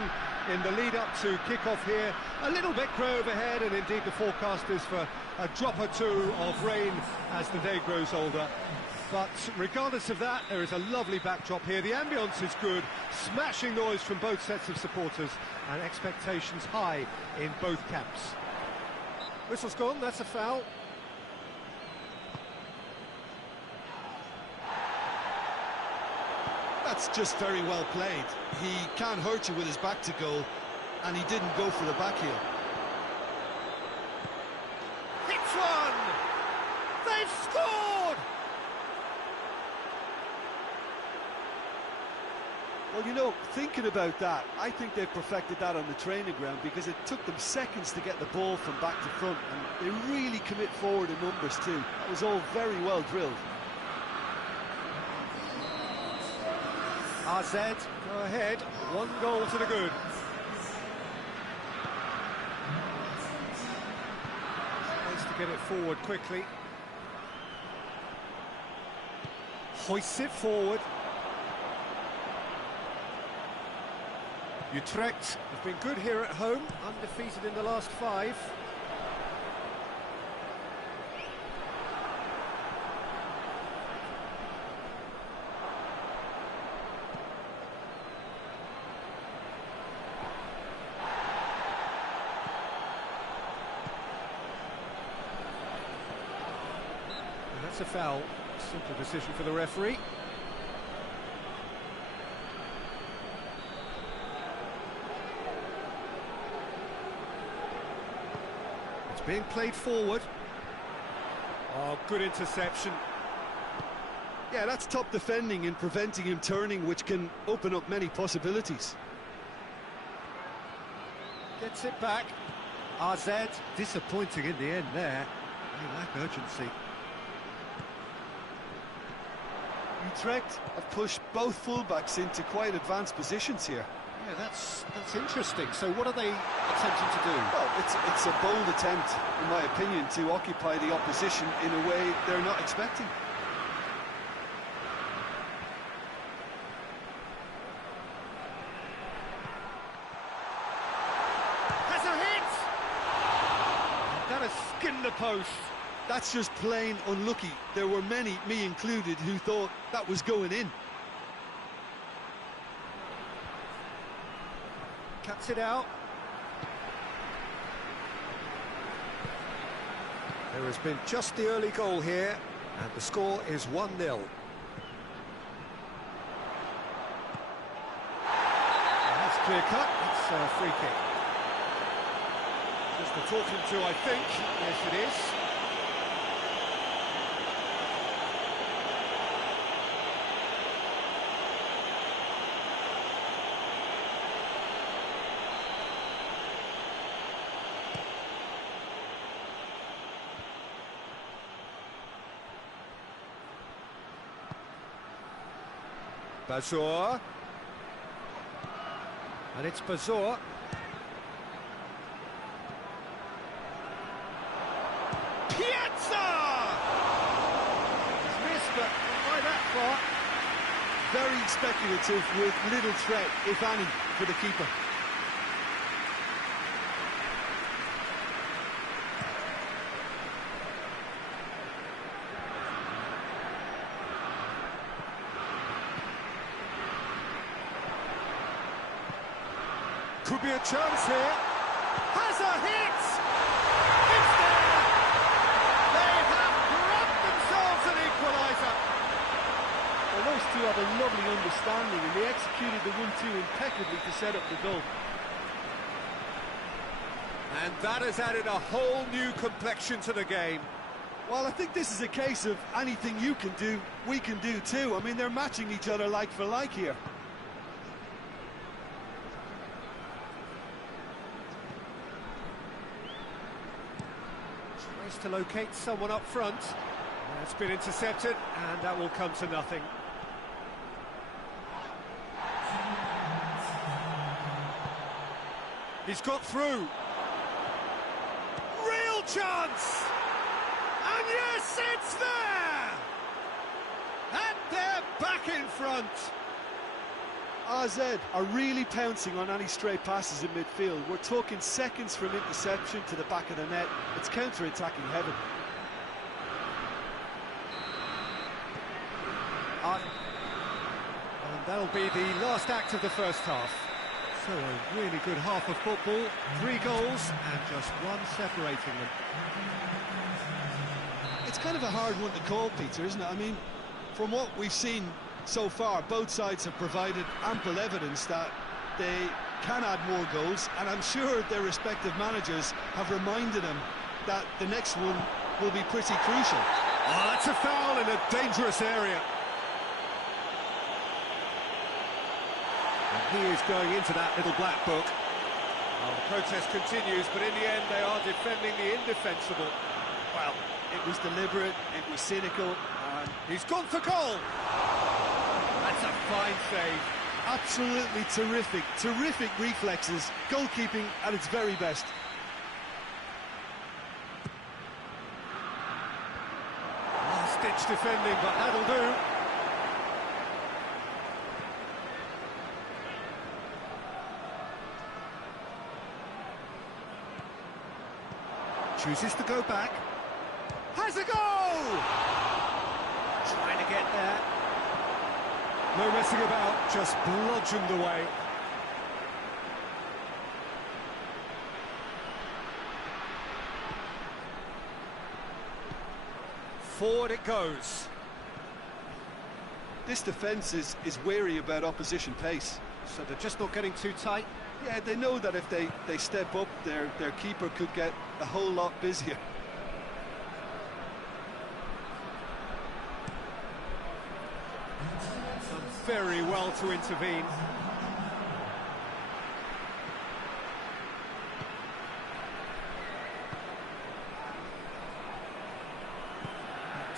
in the lead-up to kick-off here. A little bit grey overhead, and indeed the forecast is for a drop or two of rain as the day grows older. But regardless of that, there is a lovely backdrop here. The ambience is good, smashing noise from both sets of supporters, and expectations high in both camps. Whistle's gone, that's a foul. That's just very well played. He can't hurt you with his back to goal, and he didn't go for the back heel. Hits one! They've scored! Well, you know, thinking about that, I think they've perfected that on the training ground, because it took them seconds to get the ball from back to front, and they really commit forward in numbers too. That was all very well drilled. RZ, go ahead, 1 goal to the good. Nice to get it forward quickly. Hoists it forward. Utrecht have been good here at home, undefeated in the last 5. And that's a foul. Simple decision for the referee. Being played forward. Oh, good interception. Yeah, that's top defending and preventing him turning, which can open up many possibilities. Gets it back. RZ, disappointing in the end there. They lack urgency. Utrecht have pushed both fullbacks into quite advanced positions here. Yeah, that's interesting. So what are they attempting to do? Well, it's a bold attempt, in my opinion, to occupy the opposition in a way they're not expecting. Has a hit! That has skinned the post. That's just plain unlucky. There were many, me included, who thought that was going in. Cuts it out. There has been just the early goal here, and the score is 1-0. That's clear cut. It's a free kick. Just the talking to, I think. Yes, it is. Bazor, and it's Bazor. Piazza! He's missed, but not by that far. Very speculative, with little threat, if any, for the keeper. Could be a chance here. Has a hit! It's there! They have grabbed themselves an equaliser. Well, those two have a lovely understanding, and they executed the 1-2 impeccably to set up the goal. And that has added a whole new complexion to the game. Well, I think this is a case of anything you can do, we can do too. I mean, they're matching each other like for like here. To locate someone up front. It's been intercepted, and that will come to nothing. He's got through. Real chance! And yes, it's there! back in front. AZ are really pouncing on any stray passes in midfield. We're talking seconds from interception to the back of the net. It's counter-attacking heaven. And that'll be the last act of the first half. So a really good half of football, 3 goals and just one separating them. It's kind of a hard one to call, Peter, isn't it? I mean, from what we've seen so far, both sides have provided ample evidence that they can add more goals, and I'm sure their respective managers have reminded them that the next one will be pretty crucial. Oh, that's a foul in a dangerous area. And he is going into that little black book. Well, the protest continues, but in the end they are defending the indefensible. Well, it was deliberate, it was cynical, and he's gone for goal. That's a fine save. Absolutely terrific, terrific reflexes, goalkeeping at its very best. Last-ditch defending, but that'll do. Chooses to go back. Has a goal! Trying to get there. No messing about, just bludgeoned away. Forward it goes. This defence is wary about opposition pace. So they're just not getting too tight? Yeah, they know that if they step up, their keeper could get a whole lot busier. Very well to intervene.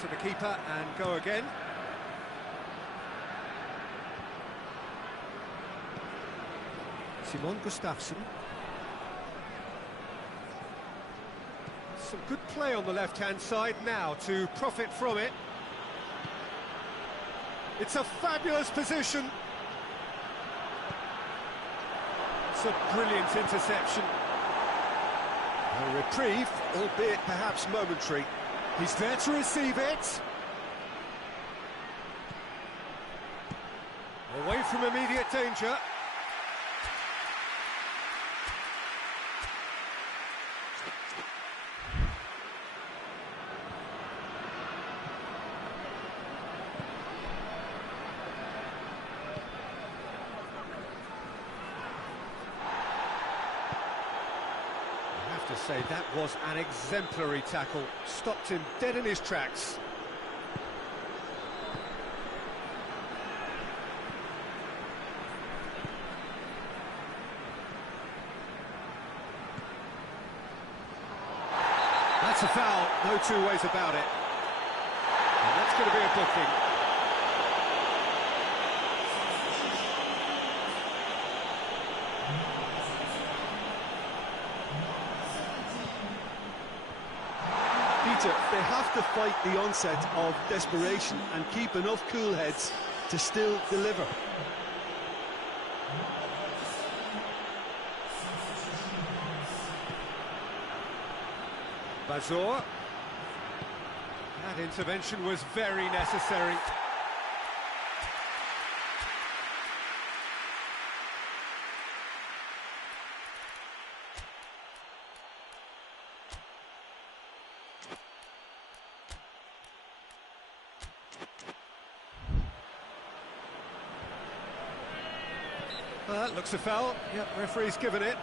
To the keeper and go again. Simon Gustafsson. Some good play on the left-hand side now to profit from it. It's a fabulous position. It's a brilliant interception. A reprieve, albeit perhaps momentary. He's there to receive it. Away from immediate danger. To say that was an exemplary tackle, stopped him dead in his tracks. That's a foul, no two ways about it. And that's going to be a booking. They have to fight the onset of desperation and keep enough cool heads to still deliver. Bazor. That intervention was very necessary. That looks a foul. Yep, referee's given it.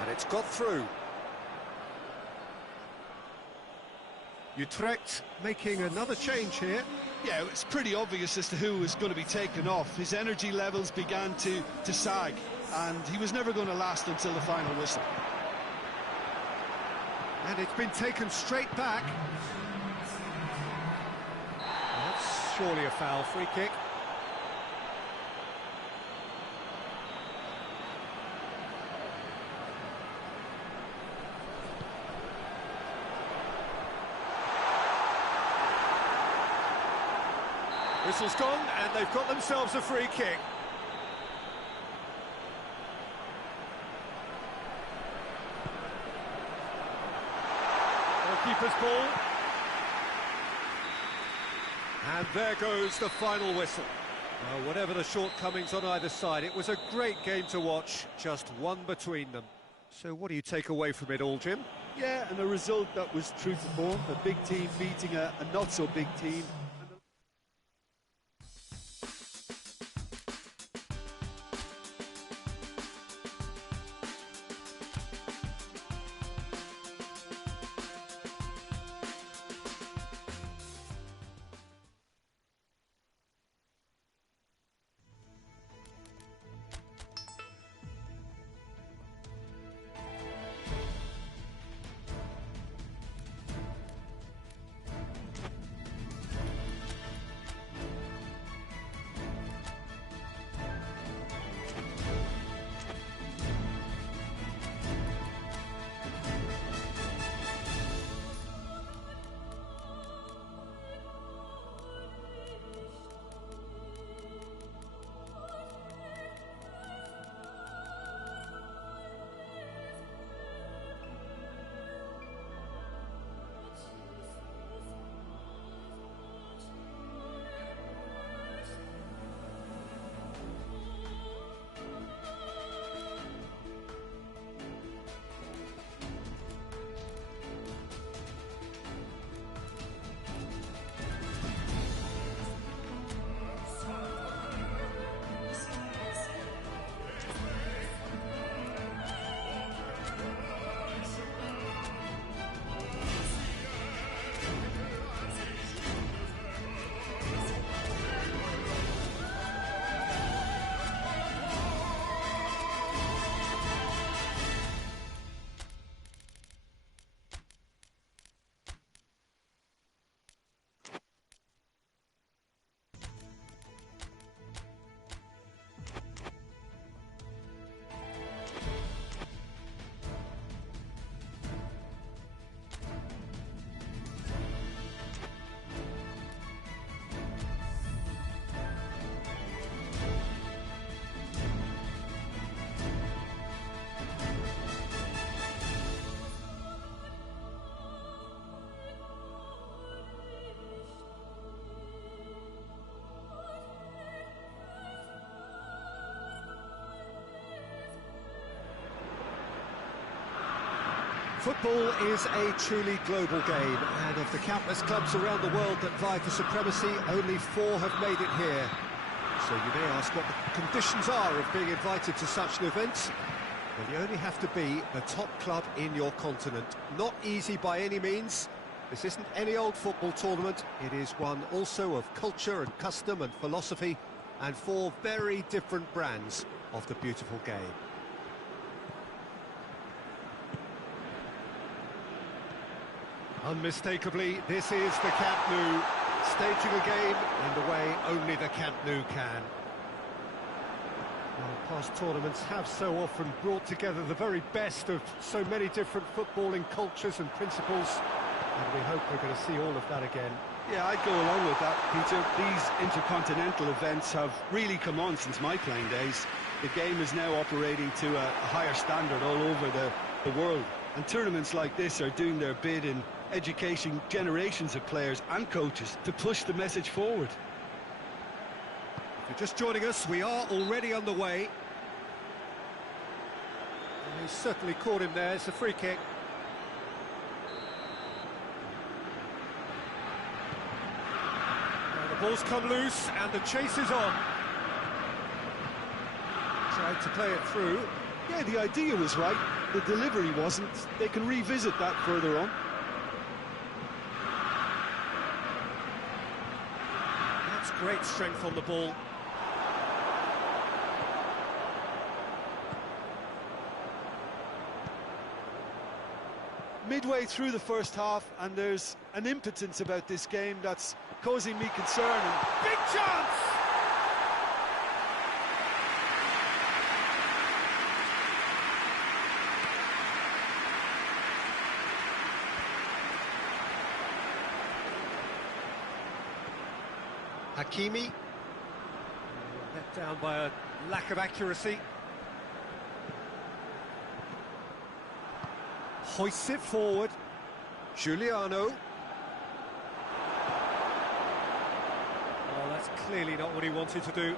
And it's got through. Utrecht making another change here. Yeah, it's pretty obvious as to who was going to be taken off. His energy levels began to sag, and he was never going to last until the final whistle. And it's been taken straight back. That's surely a foul. Free kick. Whistle's gone, and they've got themselves a free kick. Goalkeeper's ball. And there goes the final whistle. Well, whatever the shortcomings on either side, it was a great game to watch, just one between them. So what do you take away from it all, Jim? Yeah, and a result that was true to form. A big team beating a not-so-big team. Football is a truly global game, and of the countless clubs around the world that vie for supremacy, only 4 have made it here. So you may ask what the conditions are of being invited to such an event. Well, you only have to be the top club in your continent. Not easy by any means. This isn't any old football tournament. It is one also of culture and custom and philosophy, and 4 very different brands of the beautiful game. Unmistakably, this is the Camp Nou, staging a game in the way only the Camp Nou can. Well, past tournaments have so often brought together the very best of so many different footballing cultures and principles, and we hope we're going to see all of that again. Yeah, I'd go along with that, Peter. These intercontinental events have really come on since my playing days. The game is now operating to a higher standard all over the world. And tournaments like this are doing their bit in educating generations of players and coaches to push the message forward. If you're just joining us, we are already underway. And he's certainly caught him there. It's a free kick. Now the ball's come loose and the chase is on. Tried to play it through. Yeah, the idea was right. The delivery wasn't. They can revisit that further on. That's great strength on the ball. midway through the first half, and there's an impotence about this game that's causing me concern. And Big chance! Hakimi, let down by a lack of accuracy. Hoists it forward. Giuliano. Oh, that's clearly not what he wanted to do.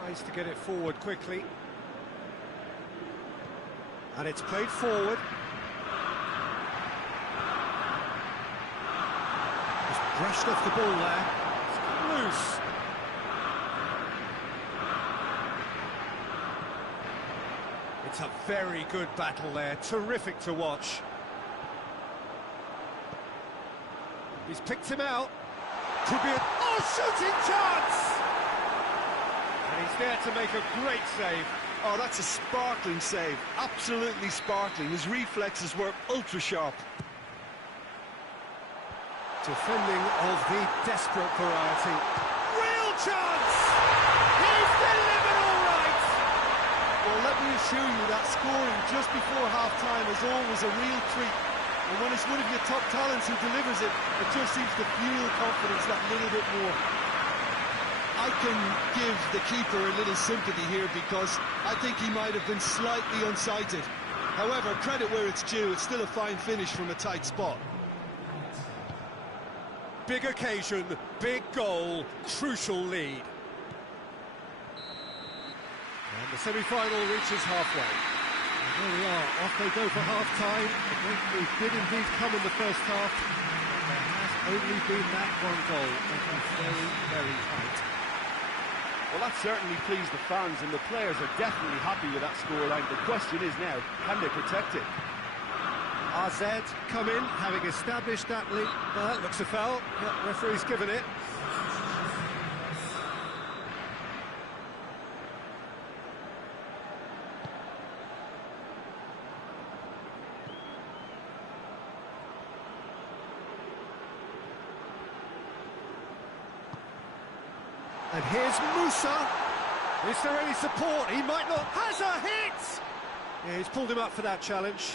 Tries to get it forward quickly. And it's played forward. Just brushed off the ball there. It's come loose. It's a very good battle there. Terrific to watch. He's picked him out. Could be a... Oh, shooting chance! And he's there to make a great save. oh, that's a sparkling save, absolutely sparkling. His reflexes were ultra sharp. Defending of the desperate variety. Real chance! He's delivered all right! Well, let me assure you that scoring just before half-time is always a real treat. And when it's one of your top talents who delivers it, it just seems to fuel confidence that little bit more. I can give the keeper a little sympathy here because I think he might have been slightly unsighted. However, credit where it's due, it's still a fine finish from a tight spot. Big occasion, big goal, crucial lead. And the semi-final reaches halfway. And there we are, off they go for half-time. The breakthrough did indeed come in the first half, but there has only been that one goal. It was very, very tight. Well, that certainly pleased the fans, and the players are definitely happy with that scoreline. The question is now, can they protect it? AZ come in, having established that lead. Well, that looks a foul. Yep, referee's given it. And here's Musa. Is there any support? He might not. Has a hit! Yeah, he's pulled him up for that challenge.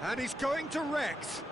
And he's going direct.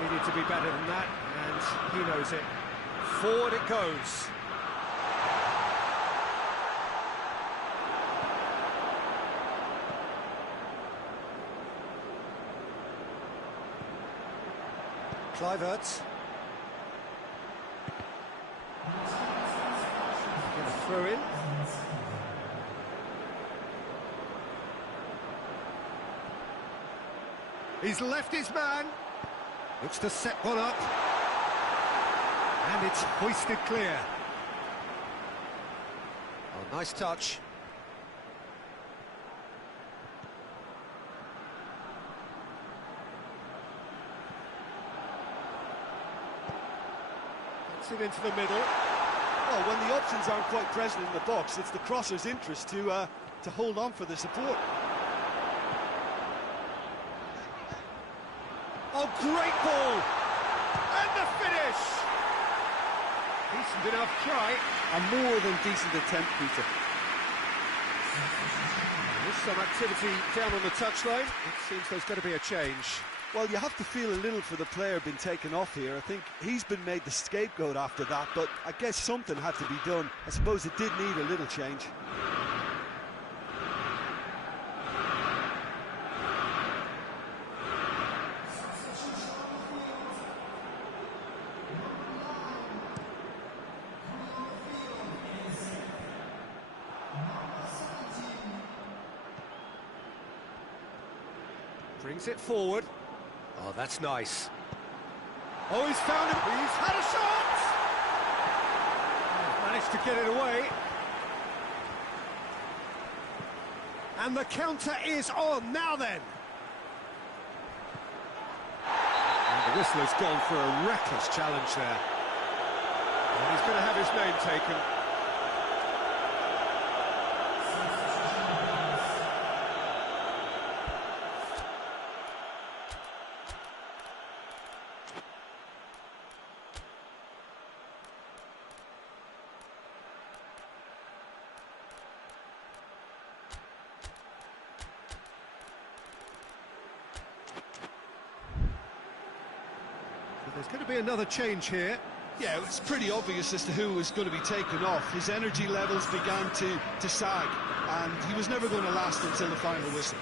Needed to be better than that, and he knows it. Forward it goes. Kluivert. Get a throw in. He's left his man. Looks to set one up, and it's hoisted clear. Oh, nice touch. Gets it into the middle. Well, when the options aren't quite present in the box, it's the crosser's interest to hold on for the support. Oh, great ball! And the finish! He's Decent enough try. A more than decent attempt, Peter. There's some activity down on the touchline. It seems there's going to be a change. Well, you have to feel a little for the player being taken off here. I think he's been made the scapegoat after that, but I guess something had to be done. I suppose it did need a little change. Brings it forward. Oh, that's nice. Oh, he's found it. He's had a shot! Oh, managed to get it away. And the counter is on. Now then. And the whistler's gone for a reckless challenge there. And he's going to have his name taken. There's going to be another change here. Yeah, it was pretty obvious as to who was going to be taken off. His energy levels began to sag, and he was never going to last until the final whistle.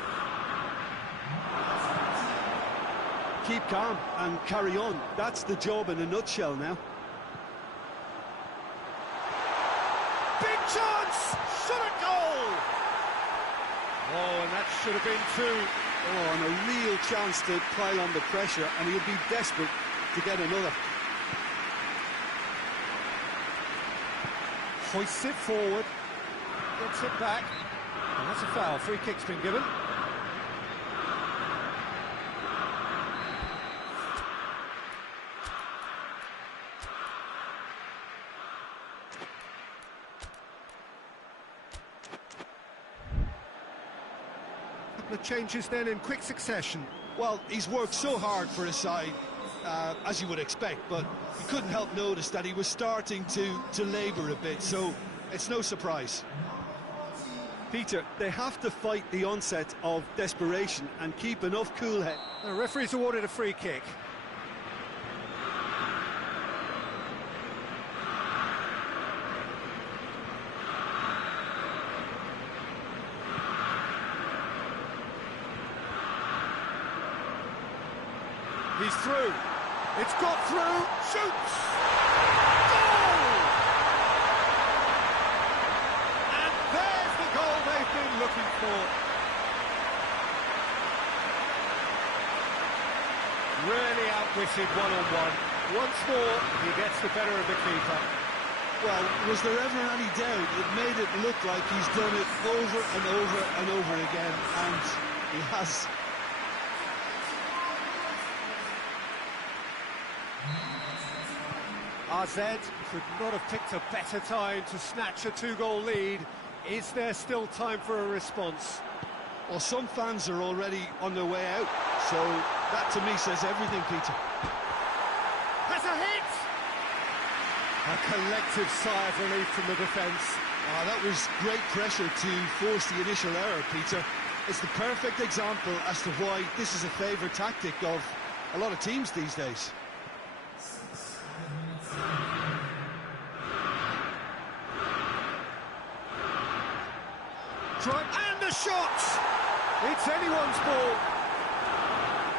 Keep calm and carry on. That's the job in a nutshell now. Big chance! Shot at goal! Oh, and that should have been two. Oh, and a real chance to pile on the pressure, and he'll be desperate to get another. Hoists it forward, gets it back, and that's a foul. Free kick's been given. Couple of changes then in quick succession. Well, he's worked so hard for his side, as you would expect, but you couldn't help notice that he was starting to labour a bit, so it's no surprise. Peter, they have to fight the onset of desperation and keep enough cool head. The referee's awarded a free kick. He's through. It's got through. Shoots! Goal! And there's the goal they've been looking for. Really outwitted one-on-one. Once more, he gets the better of the keeper. Well, was there ever any doubt? It made it look like he's done it over and over and over again, and he has. RZ could not have picked a better time to snatch a two-goal lead. Is there still time for a response? Well, some fans are already on their way out, so that to me says everything, Peter. Has a hit! A collective sigh of relief from the defence. That was great pressure to force the initial error, Peter. It's the perfect example as to why this is a favourite tactic of a lot of teams these days. And the shot! It's anyone's ball.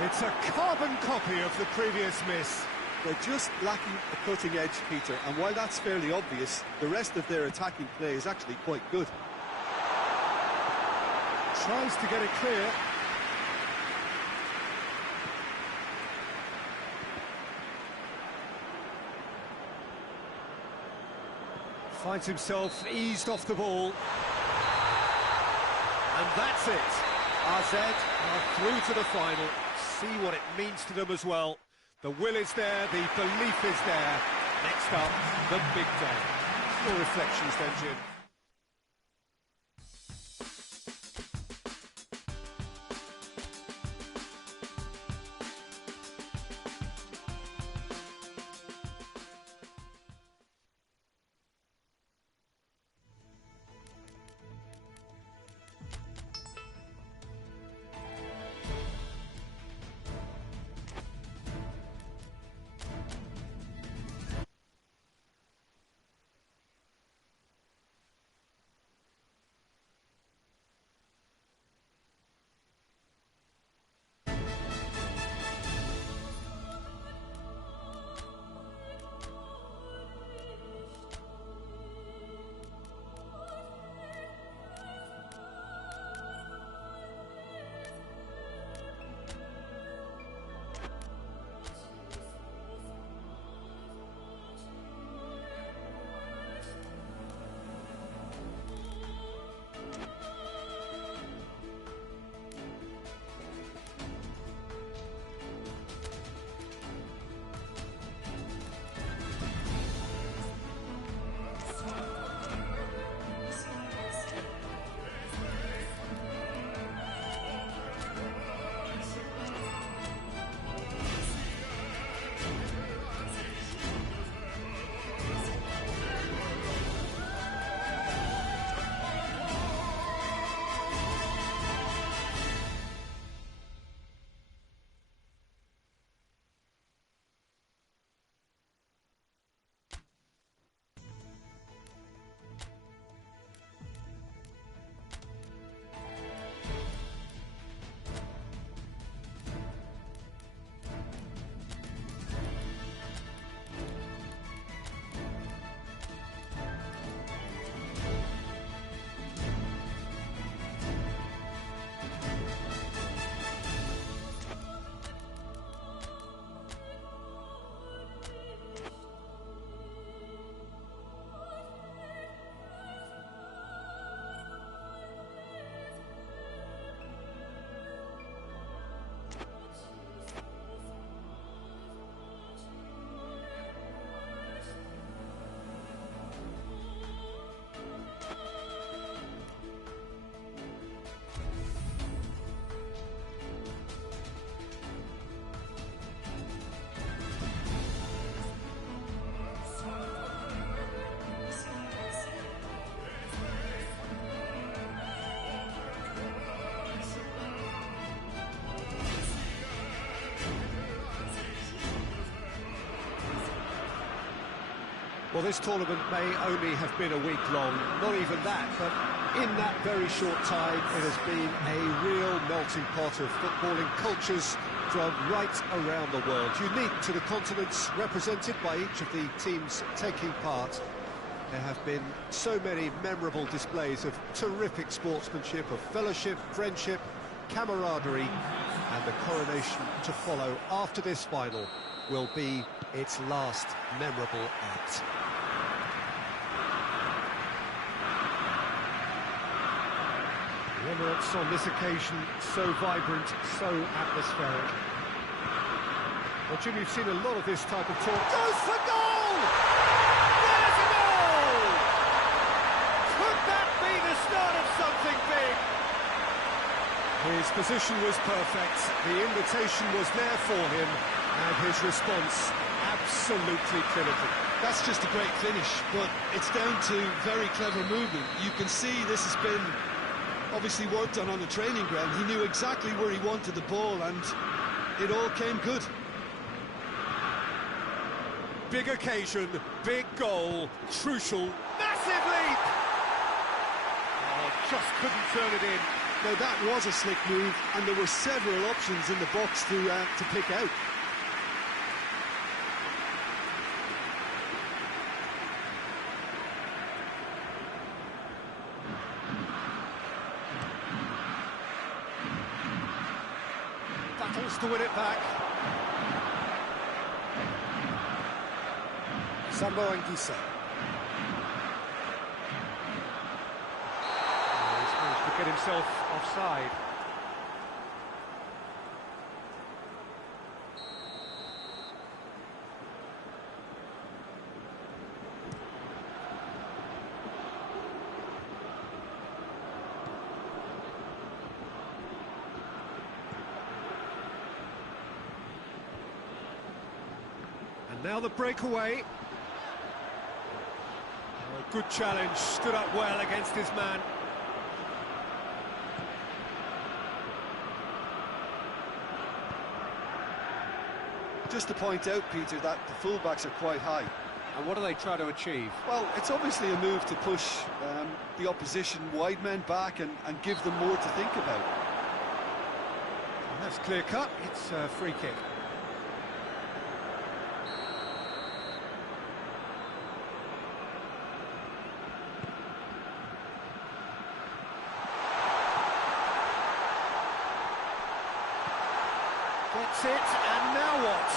It's a carbon copy of the previous miss. They're just lacking a cutting edge, Peter, and while that's fairly obvious, the rest of their attacking play is actually quite good. Tries to get it clear. Finds himself eased off the ball. And that's it. RZ are through to the final. See what it means to them as well. The will is there, the belief is there. Next up, the big day. More reflections then, Jim. Well, this tournament may only have been a week long, not even that, but in that very short time, it has been a real melting pot of footballing cultures from right around the world, unique to the continents represented by each of the teams taking part. There have been so many memorable displays of terrific sportsmanship, of fellowship, friendship, camaraderie, and the coronation to follow after this final will be its last memorable act. The Emirates on this occasion so vibrant, so atmospheric. Well, Jim, you've seen a lot of this type of talk. Goes for goal! There's a goal! Could that be the start of something big? His position was perfect, the invitation was there for him, and his response absolutely clinical. That's just a great finish, but it's down to very clever movement. You can see this has been obviously worked on the training ground. He knew exactly where he wanted the ball, and it all came good. Big occasion, big goal, crucial, massive leap! Oh, just couldn't turn it in. Now that was a slick move, and there were several options in the box to pick out. Battles to win it back. Sambo Anguissa. He's managed to get himself offside. And now the breakaway. Oh, good challenge, stood up well against his man. Just to point out, Peter, that the fullbacks are quite high. And what do they try to achieve? Well, it's obviously a move to push the opposition wide men back and give them more to think about. And that's clear cut, it's a free kick. Gets it, and now what?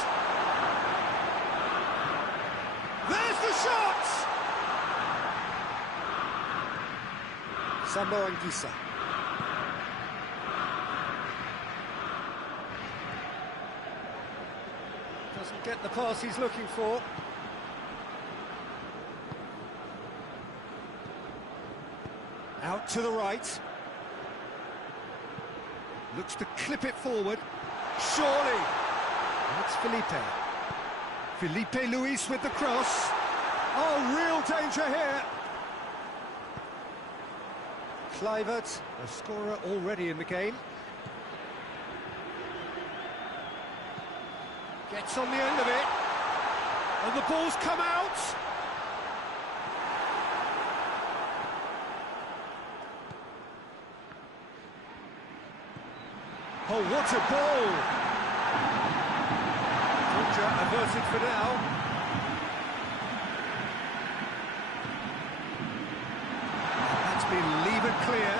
There's the shot! Sambo Anguissa. Doesn't get the pass he's looking for. Out to the right. Looks to clip it forward. Surely! That's Felipe. Felipe Luis with the cross. Oh, real danger here. Kluivert, a scorer already in the game. Gets on the end of it. And the ball's come out. Oh, what a ball! Danger averted for now. That's been levered clear.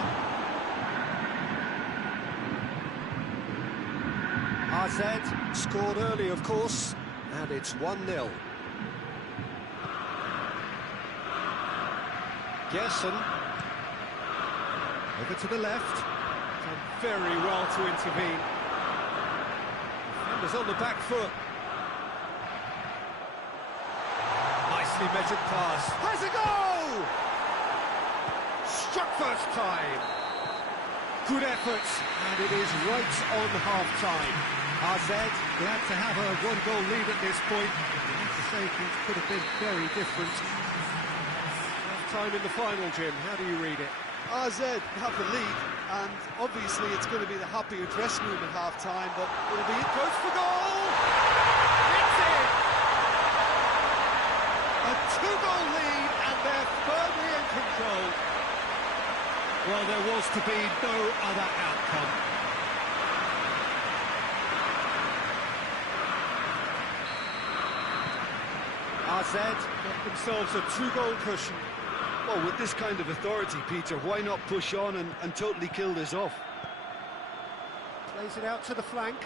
AZ scored early, of course, and it's 1-0. Gerson. Over to the left. Done very well to intervene. Defenders on the back foot. Nicely measured pass. Has a go! Struck first time. Good effort, and it is right on half-time. AZ glad to have a one-goal lead at this point. I have to say things could have been very different. Half-time in the final, Jim. How do you read it? AZ have the lead, and obviously it's going to be the happier dressing room at half-time, but it'll be... Goes for goal! It's in! A two-goal lead, and they're firmly in control. Well, there was to be no other outcome. AZ got themselves a two-goal cushion. Well, with this kind of authority, Peter, why not push on and totally kill this off? Plays it out to the flank.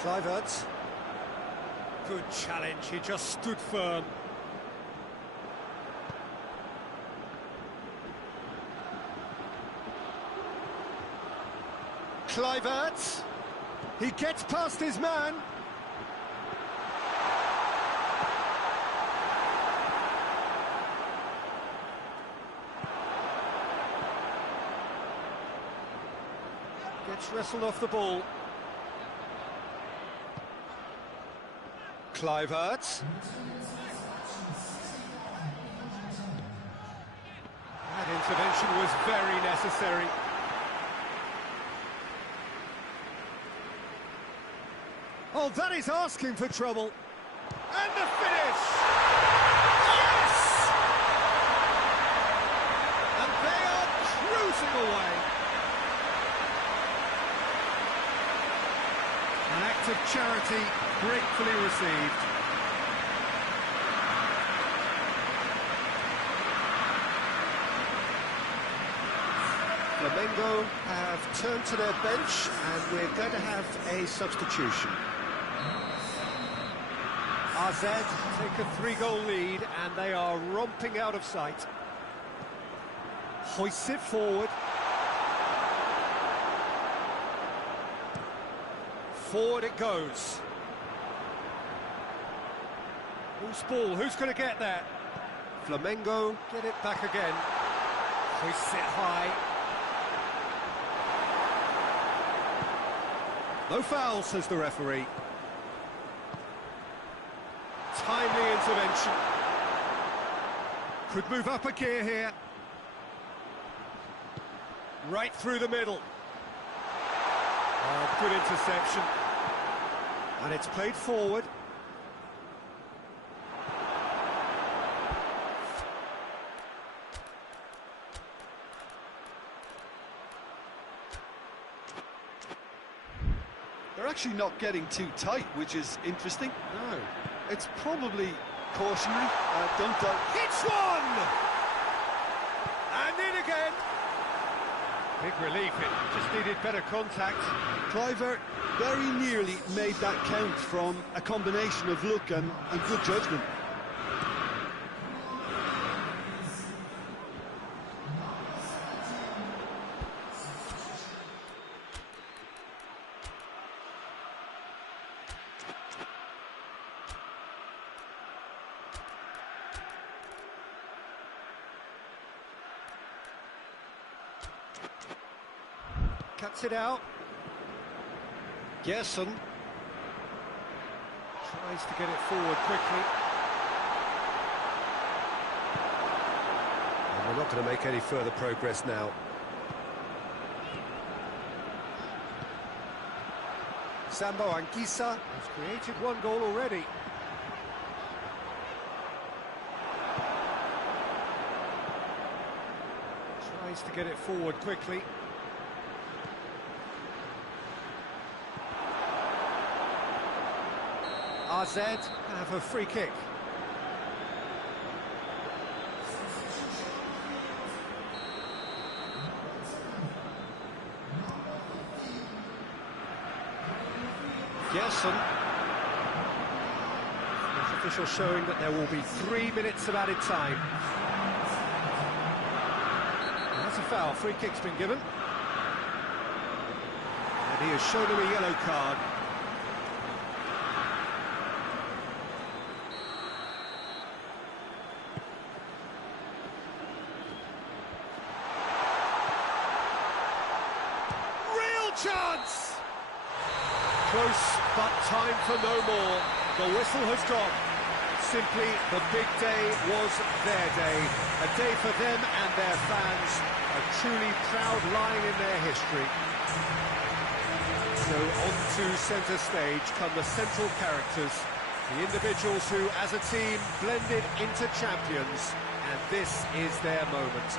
Kluivert. Good challenge, he just stood firm. Kluivert. He gets past his man. Gets wrestled off the ball. Kluivert. That intervention was very necessary. Oh, that is asking for trouble. And the finish! Yes! And they are cruising away. An act of charity gratefully received. Flamengo have turned to their bench, and we're going to have a substitution. AZ take a three-goal lead, and they are romping out of sight. Hoists it forward. Forward it goes. Who's ball? Who's going to get that? Flamengo get it back again. Hoists it high. No foul, says the referee. Timely intervention. Could move up a gear here. Right through the middle. Oh, good interception. And it's played forward. They're actually not getting too tight, which is interesting. No. It's probably cautionary. Don't Hits one! And in again. Big relief, it just needed better contact. Kluivert very nearly made that count from a combination of luck and good judgment. Cuts it out. Gerson tries to get it forward quickly. And we're not going to make any further progress now. Sambo Anguissa has created one goal already. Tries to get it forward quickly. AZ have a free kick. Gerson. The official showing that there will be 3 minutes of added time. And that's a foul. Free kick's been given. And he has shown him a yellow card. Chance! Close, but time for no more. The whistle has gone. Simply, the big day was their day. A day for them and their fans. A truly proud line in their history. So onto centre stage come the central characters, the individuals who, as a team, blended into champions, and this is their moment.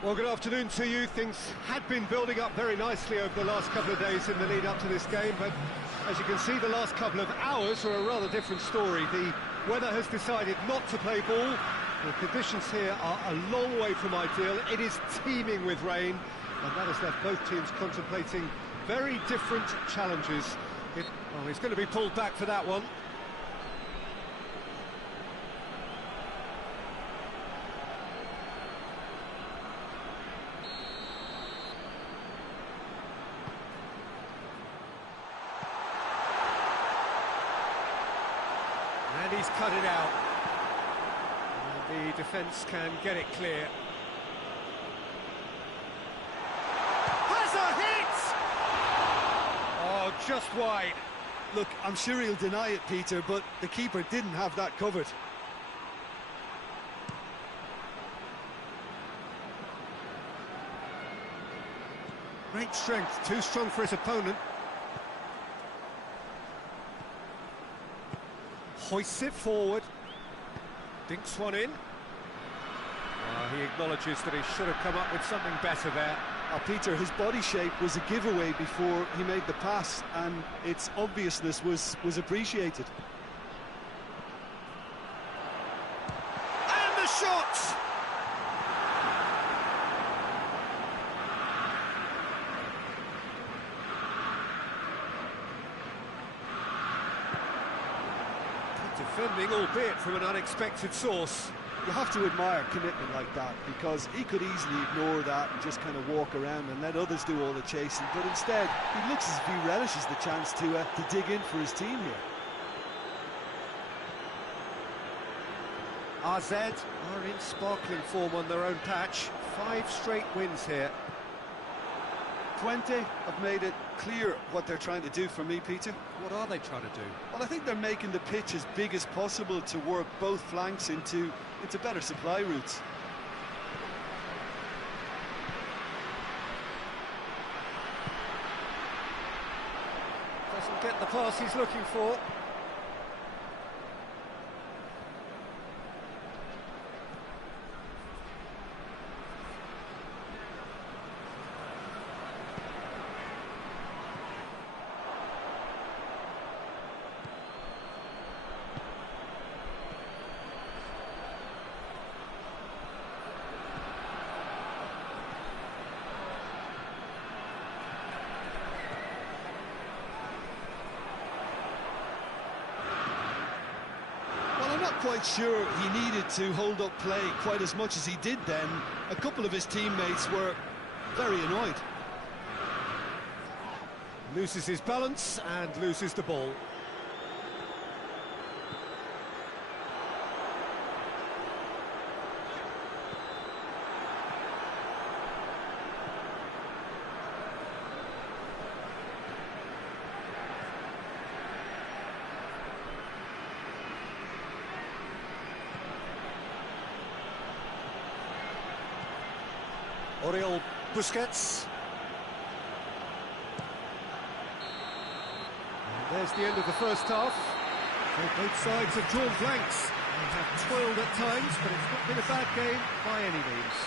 Well, good afternoon to you. Things had been building up very nicely over the last couple of days in the lead up to this game, but as you can see, the last couple of hours are a rather different story. The weather has decided not to play ball. The conditions here are a long way from ideal. It is teeming with rain, and that has left both teams contemplating very different challenges. He's going to be pulled back for that one. And he's cut it out. And the defence can get it clear. Has a hit! Oh, just wide. Look, I'm sure he'll deny it, Peter, but the keeper didn't have that covered. Great strength, too strong for his opponent. hoists it forward. Dinks one in. He acknowledges that he should have come up with something better there. Peter, his body shape was a giveaway before he made the pass, and its obviousness was appreciated. And the shot! Defending, albeit from an unexpected source. You have to admire commitment like that, because he could easily ignore that and just kind of walk around and let others do all the chasing, but instead he looks as if he relishes the chance to dig in for his team here. RZ are in sparkling form on their own patch. 5 straight wins here. Twente have made it clear what they're trying to do for me, Peter. What are they trying to do? Well, I think they're making the pitch as big as possible to work both flanks into better supply routes. Doesn't get the pass he's looking for. Quite sure he needed to hold up play quite as much as he did then. A couple of his teammates were very annoyed. Loses his balance and loses the ball. Oriol Busquets. And there's the end of the first half. So both sides have drawn blanks. They have toiled at times, but it's not been a bad game by any means.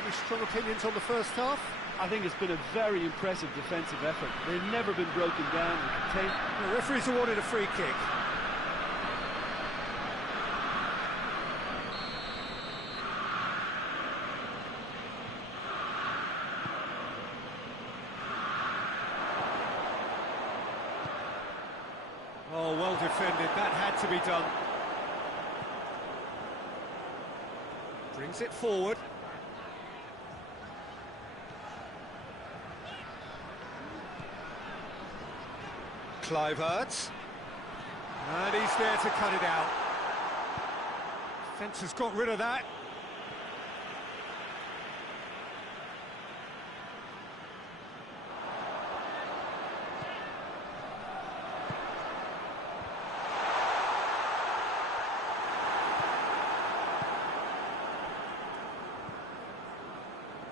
Any strong opinions on the first half? I think it's been a very impressive defensive effort. They've never been broken down and contained. The referee's awarded a free kick. Oh, well defended. That had to be done. Brings it forward. Kluivert. And he's there to cut it out. Defence has got rid of that.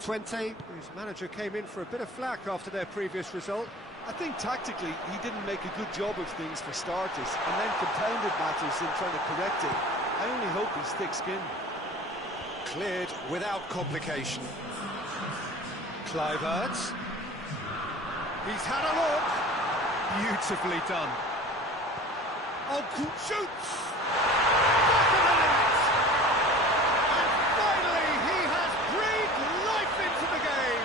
Twente, whose manager came in for a bit of flack after their previous result. I think tactically he didn't make a good job of things for starters, and then compounded matters in trying to correct it. I only hope he's thick-skinned. Cleared without complication. Kluivert. He's had a look. Beautifully done. Oh, shoots! Back of the net! And finally he has breathed life into the game.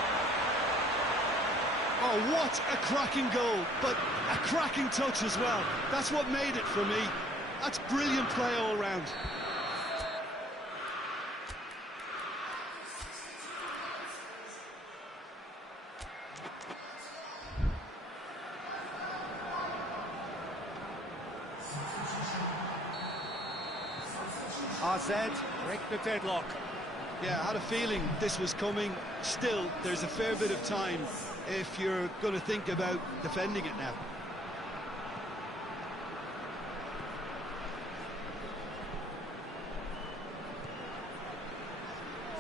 Oh, what a cracking goal, but a cracking touch as well. That's what made it for me. That's brilliant play all round. RZ break the deadlock. Yeah, I had a feeling this was coming. Still, there's a fair bit of time if you're going to think about defending it now.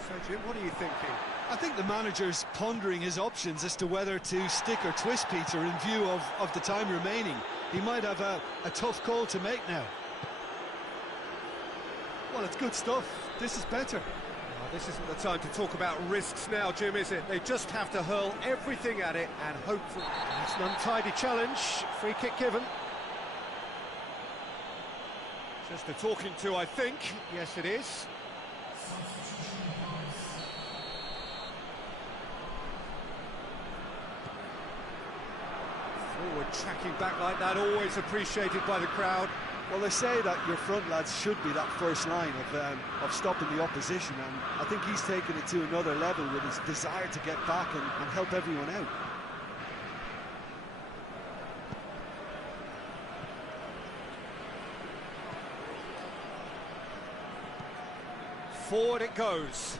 So, Jim, what are you thinking? I think the manager's pondering his options as to whether to stick or twist Peter in view of the time remaining. He might have a tough call to make now. Well, it's good stuff. This is better. Well, this isn't the time to talk about risks now, Jim, is it? They just have to hurl everything at it and hope for... It's an untidy challenge. Free kick given. Just a talking to, I think. Yes, it is. Forward tracking back like that, always appreciated by the crowd. Well, they say that your front lads should be that first line of stopping the opposition, and I think he's taken it to another level with his desire to get back and help everyone out. Forward it goes.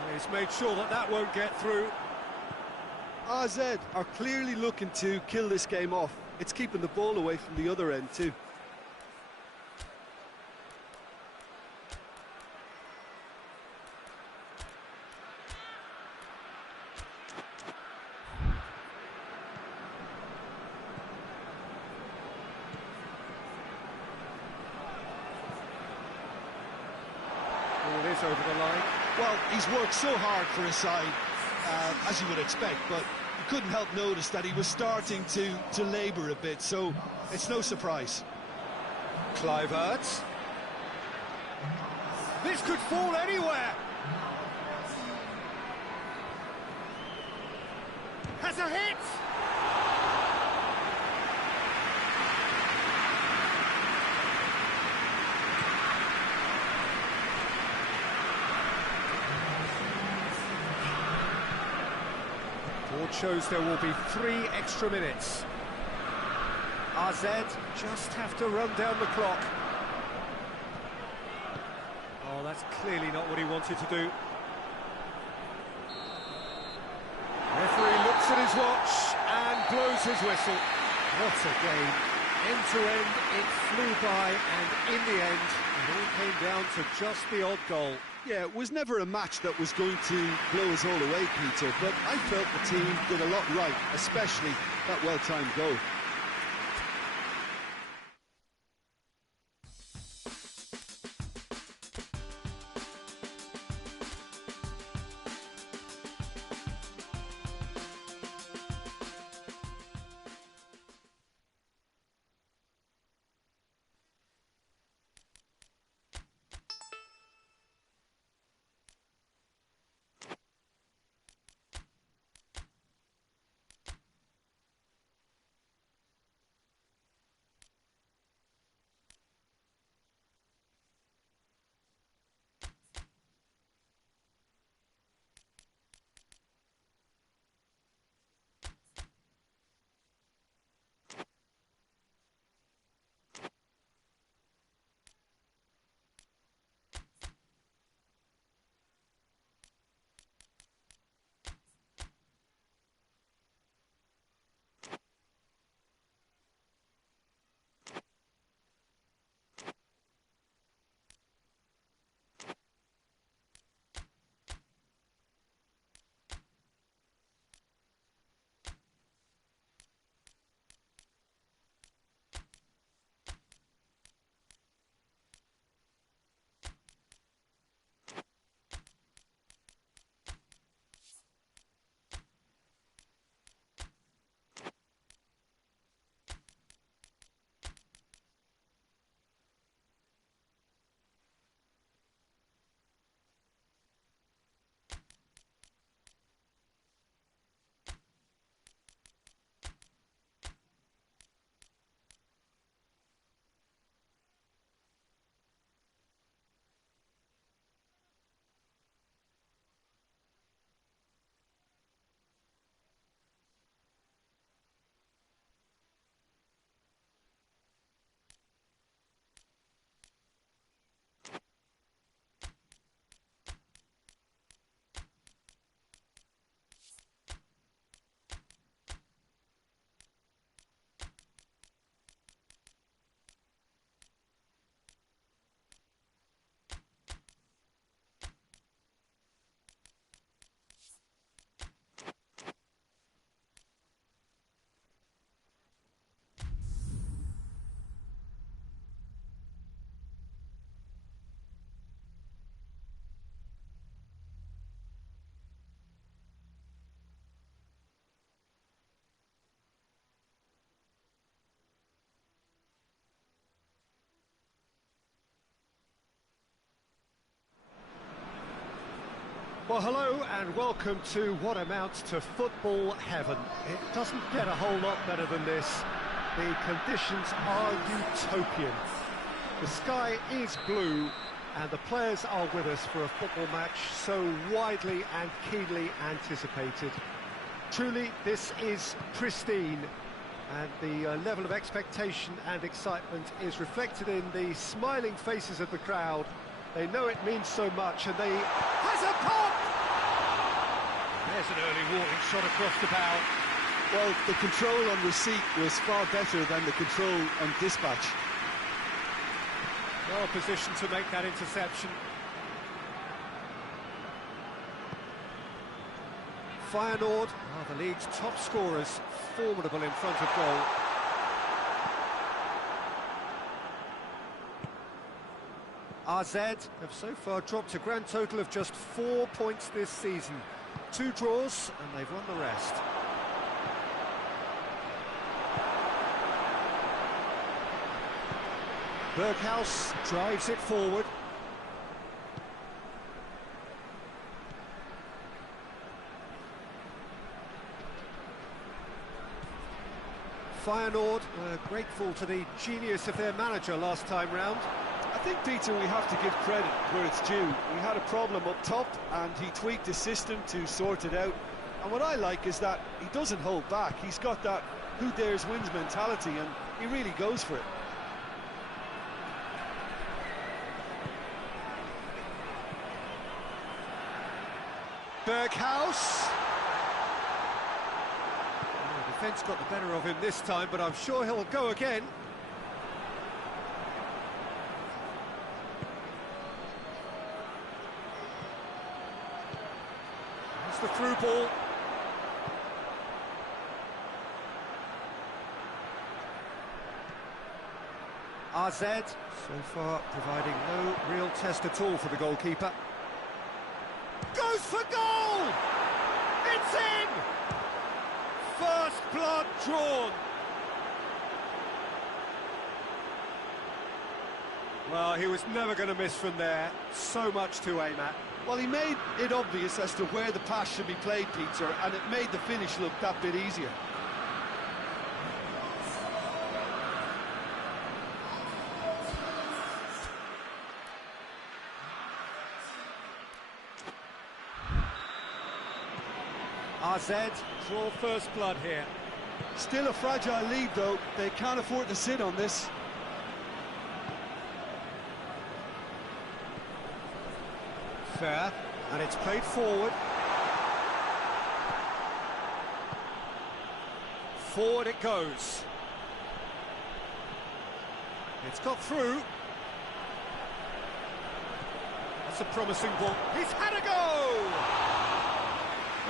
And he's made sure that that won't get through. AZ are clearly looking to kill this game off. It's keeping the ball away from the other end too. Ball is over the line. Well, he's worked so hard for his side, as you would expect, but you couldn't help notice that he was starting to labour a bit, so it's no surprise. Kluivert. This could fall anywhere. Has a hit. Board shows there will be 3 extra minutes. AZ just have to run down the clock. Oh, that's clearly not what he wanted to do. Referee looks at his watch and blows his whistle. What a game. End to end, it flew by, and in the end, it all came down to just the odd goal. Yeah, it was never a match that was going to blow us all away, Peter, but I felt the team did a lot right, especially that well-timed goal. Well, hello and welcome to what amounts to football heaven. It doesn't get a whole lot better than this. The conditions are utopian. The sky is blue and the players are with us for a football match so widely and keenly anticipated. Truly, this is pristine, and the level of expectation and excitement is reflected in the smiling faces of the crowd. They know it means so much, and they... Has a pop! There's an early warning shot across the bow. Well, the control on receipt was far better than the control on dispatch. Well positioned to make that interception. Feyenoord are the league's top scorers, formidable in front of goal. AZ have so far dropped a grand total of just 4 points this season. 2 draws and they've won the rest. Berghaus drives it forward. Feyenoord grateful to the genius of their manager last time round. I think, Peter, we have to give credit where it's due. We had a problem up top and he tweaked his system to sort it out. And what I like is that he doesn't hold back. He's got that who dares wins mentality and he really goes for it. Berghaus. The defence got the better of him this time, but I'm sure he'll go again. That's the through ball. AZ, so far providing no real test at all for the goalkeeper. Goes for goal! It's in! First blood drawn. Well, he was never going to miss from there. So much to aim at. Well, he made it obvious as to where the pass should be played, Peter, and it made the finish look that bit easier. AZ draw first blood here. Still a fragile lead, though. They can't afford to sit on this. Fair, and it's played forward. Forward it goes. It's got through. That's a promising ball. He's had a go!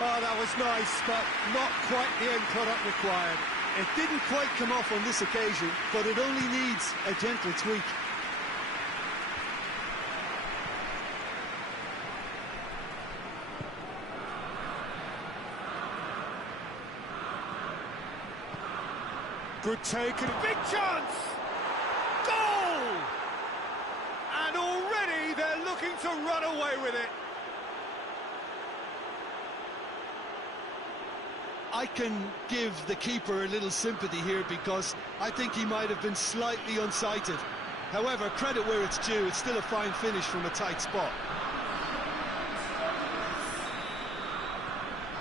Oh, that was nice, but not quite the end product required. It didn't quite come off on this occasion, but it only needs a gentle tweak. Good take and a big chance! Goal! And already they're looking to run away with it. I can give the keeper a little sympathy here because I think he might have been slightly unsighted. However, credit where it's due, it's still a fine finish from a tight spot.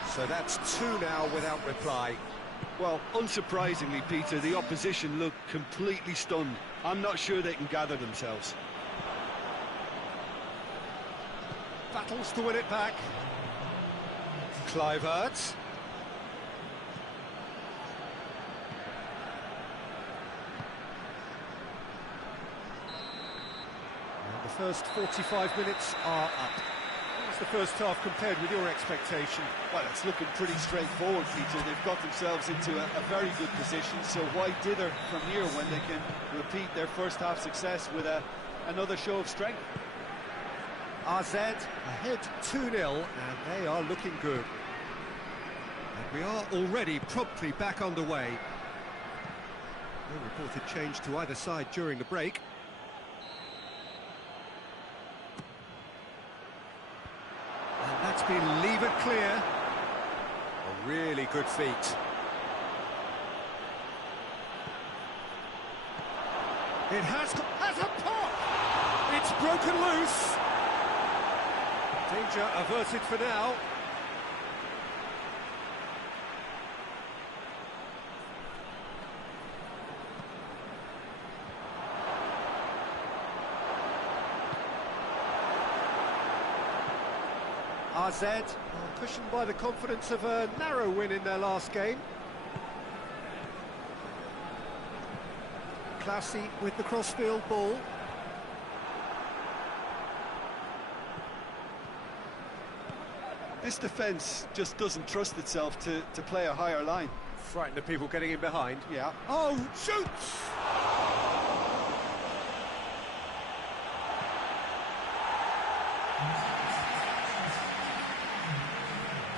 So that's 2 now without reply. Well, unsurprisingly, Peter, the opposition look completely stunned. I'm not sure they can gather themselves. Battles to win it back. Kluivert. And the first 45 minutes are up. How's the first half compared with your expectation? Well, it's looking pretty straightforward, Peter. They've got themselves into a very good position, so why dither from here when they can repeat their first half success with another show of strength? AZ ahead 2-0, and they are looking good. And we are already promptly back underway. No reported change to either side during the break. And that's been levered clear. A really good feat. It has a pop! It's broken loose. Danger averted for now. AZ, cushioned by the confidence of a narrow win in their last game. Classy with the crossfield ball. This defence just doesn't trust itself to play a higher line. Frightened of people getting in behind. Yeah. Oh, shoots!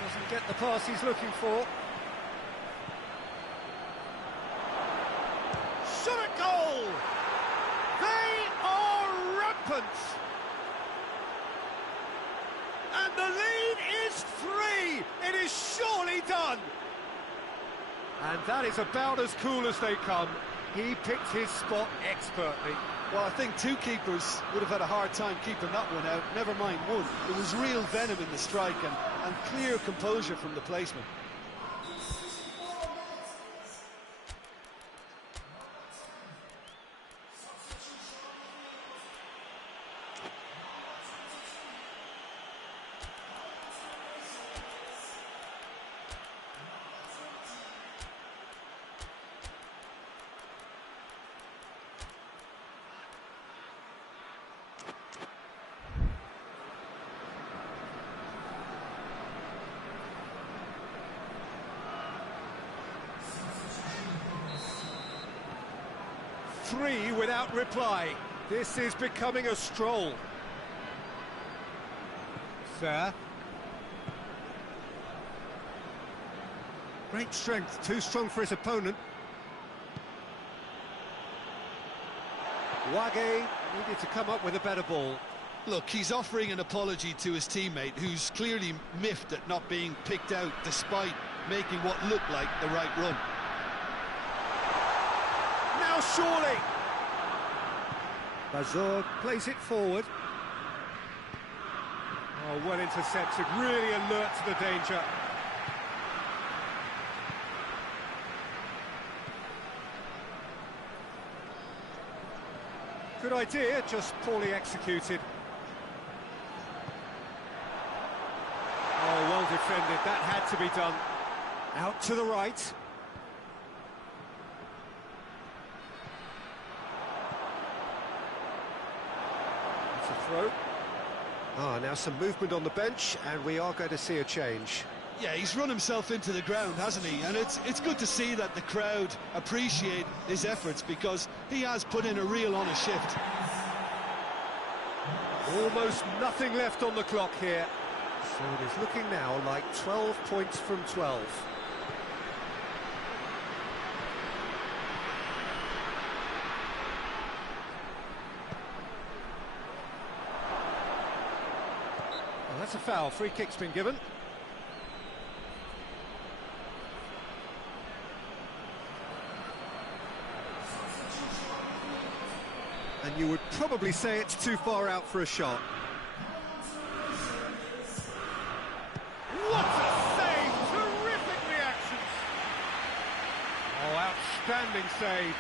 Doesn't get the pass he's looking for. Shot at goal! They are rampant! And the lead is 3! It is surely done! And that is about as cool as they come. He picked his spot expertly. Well, I think two keepers would have had a hard time keeping that one out, never mind one. There was real venom in the strike and clear composure from the placement. Three without reply. This is becoming a stroll. Fair. Great strength, too strong for his opponent. Wage needed to come up with a better ball. Look, he's offering an apology to his teammate, who's clearly miffed at not being picked out despite making what looked like the right run. Now surely! Bazor plays it forward. Oh, well intercepted, really alert to the danger. Good idea, just poorly executed. Oh, well defended, that had to be done. Out to the right. Throw. Now some movement on the bench, and we are going to see a change. Yeah, he's run himself into the ground, hasn't he? And it's good to see that the crowd appreciate his efforts, because he has put in a real honest shift. Almost nothing left on the clock here. So it is looking now like 12 points from 12. That's a foul. Free kick's been given. And you would probably say it's too far out for a shot. What a save! Terrific reactions! Oh, outstanding save.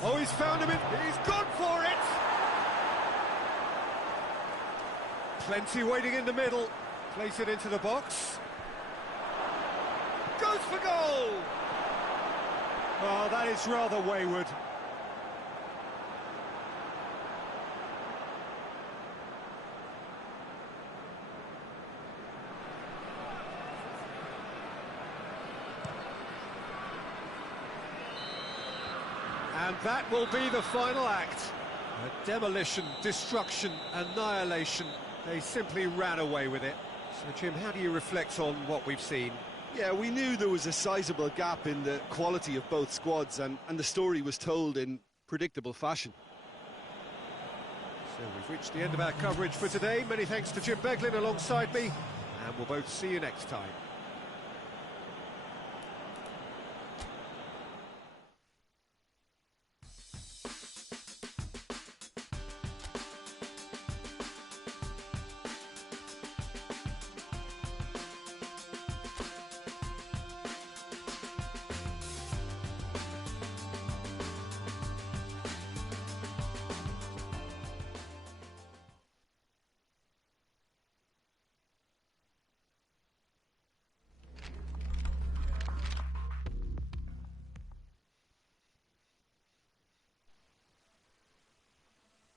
Oh, he's found him, he's gone for it! Plenty waiting in the middle. Place it into the box. Goes for goal! Oh, that is rather wayward. And that will be the final act. Demolition, destruction, annihilation. They simply ran away with it. So, Jim, how do you reflect on what we've seen? Yeah, we knew there was a sizable gap in the quality of both squads, and the story was told in predictable fashion. So we've reached the end of our coverage for today. Many thanks to Jim Beglin alongside me, and we'll both see you next time.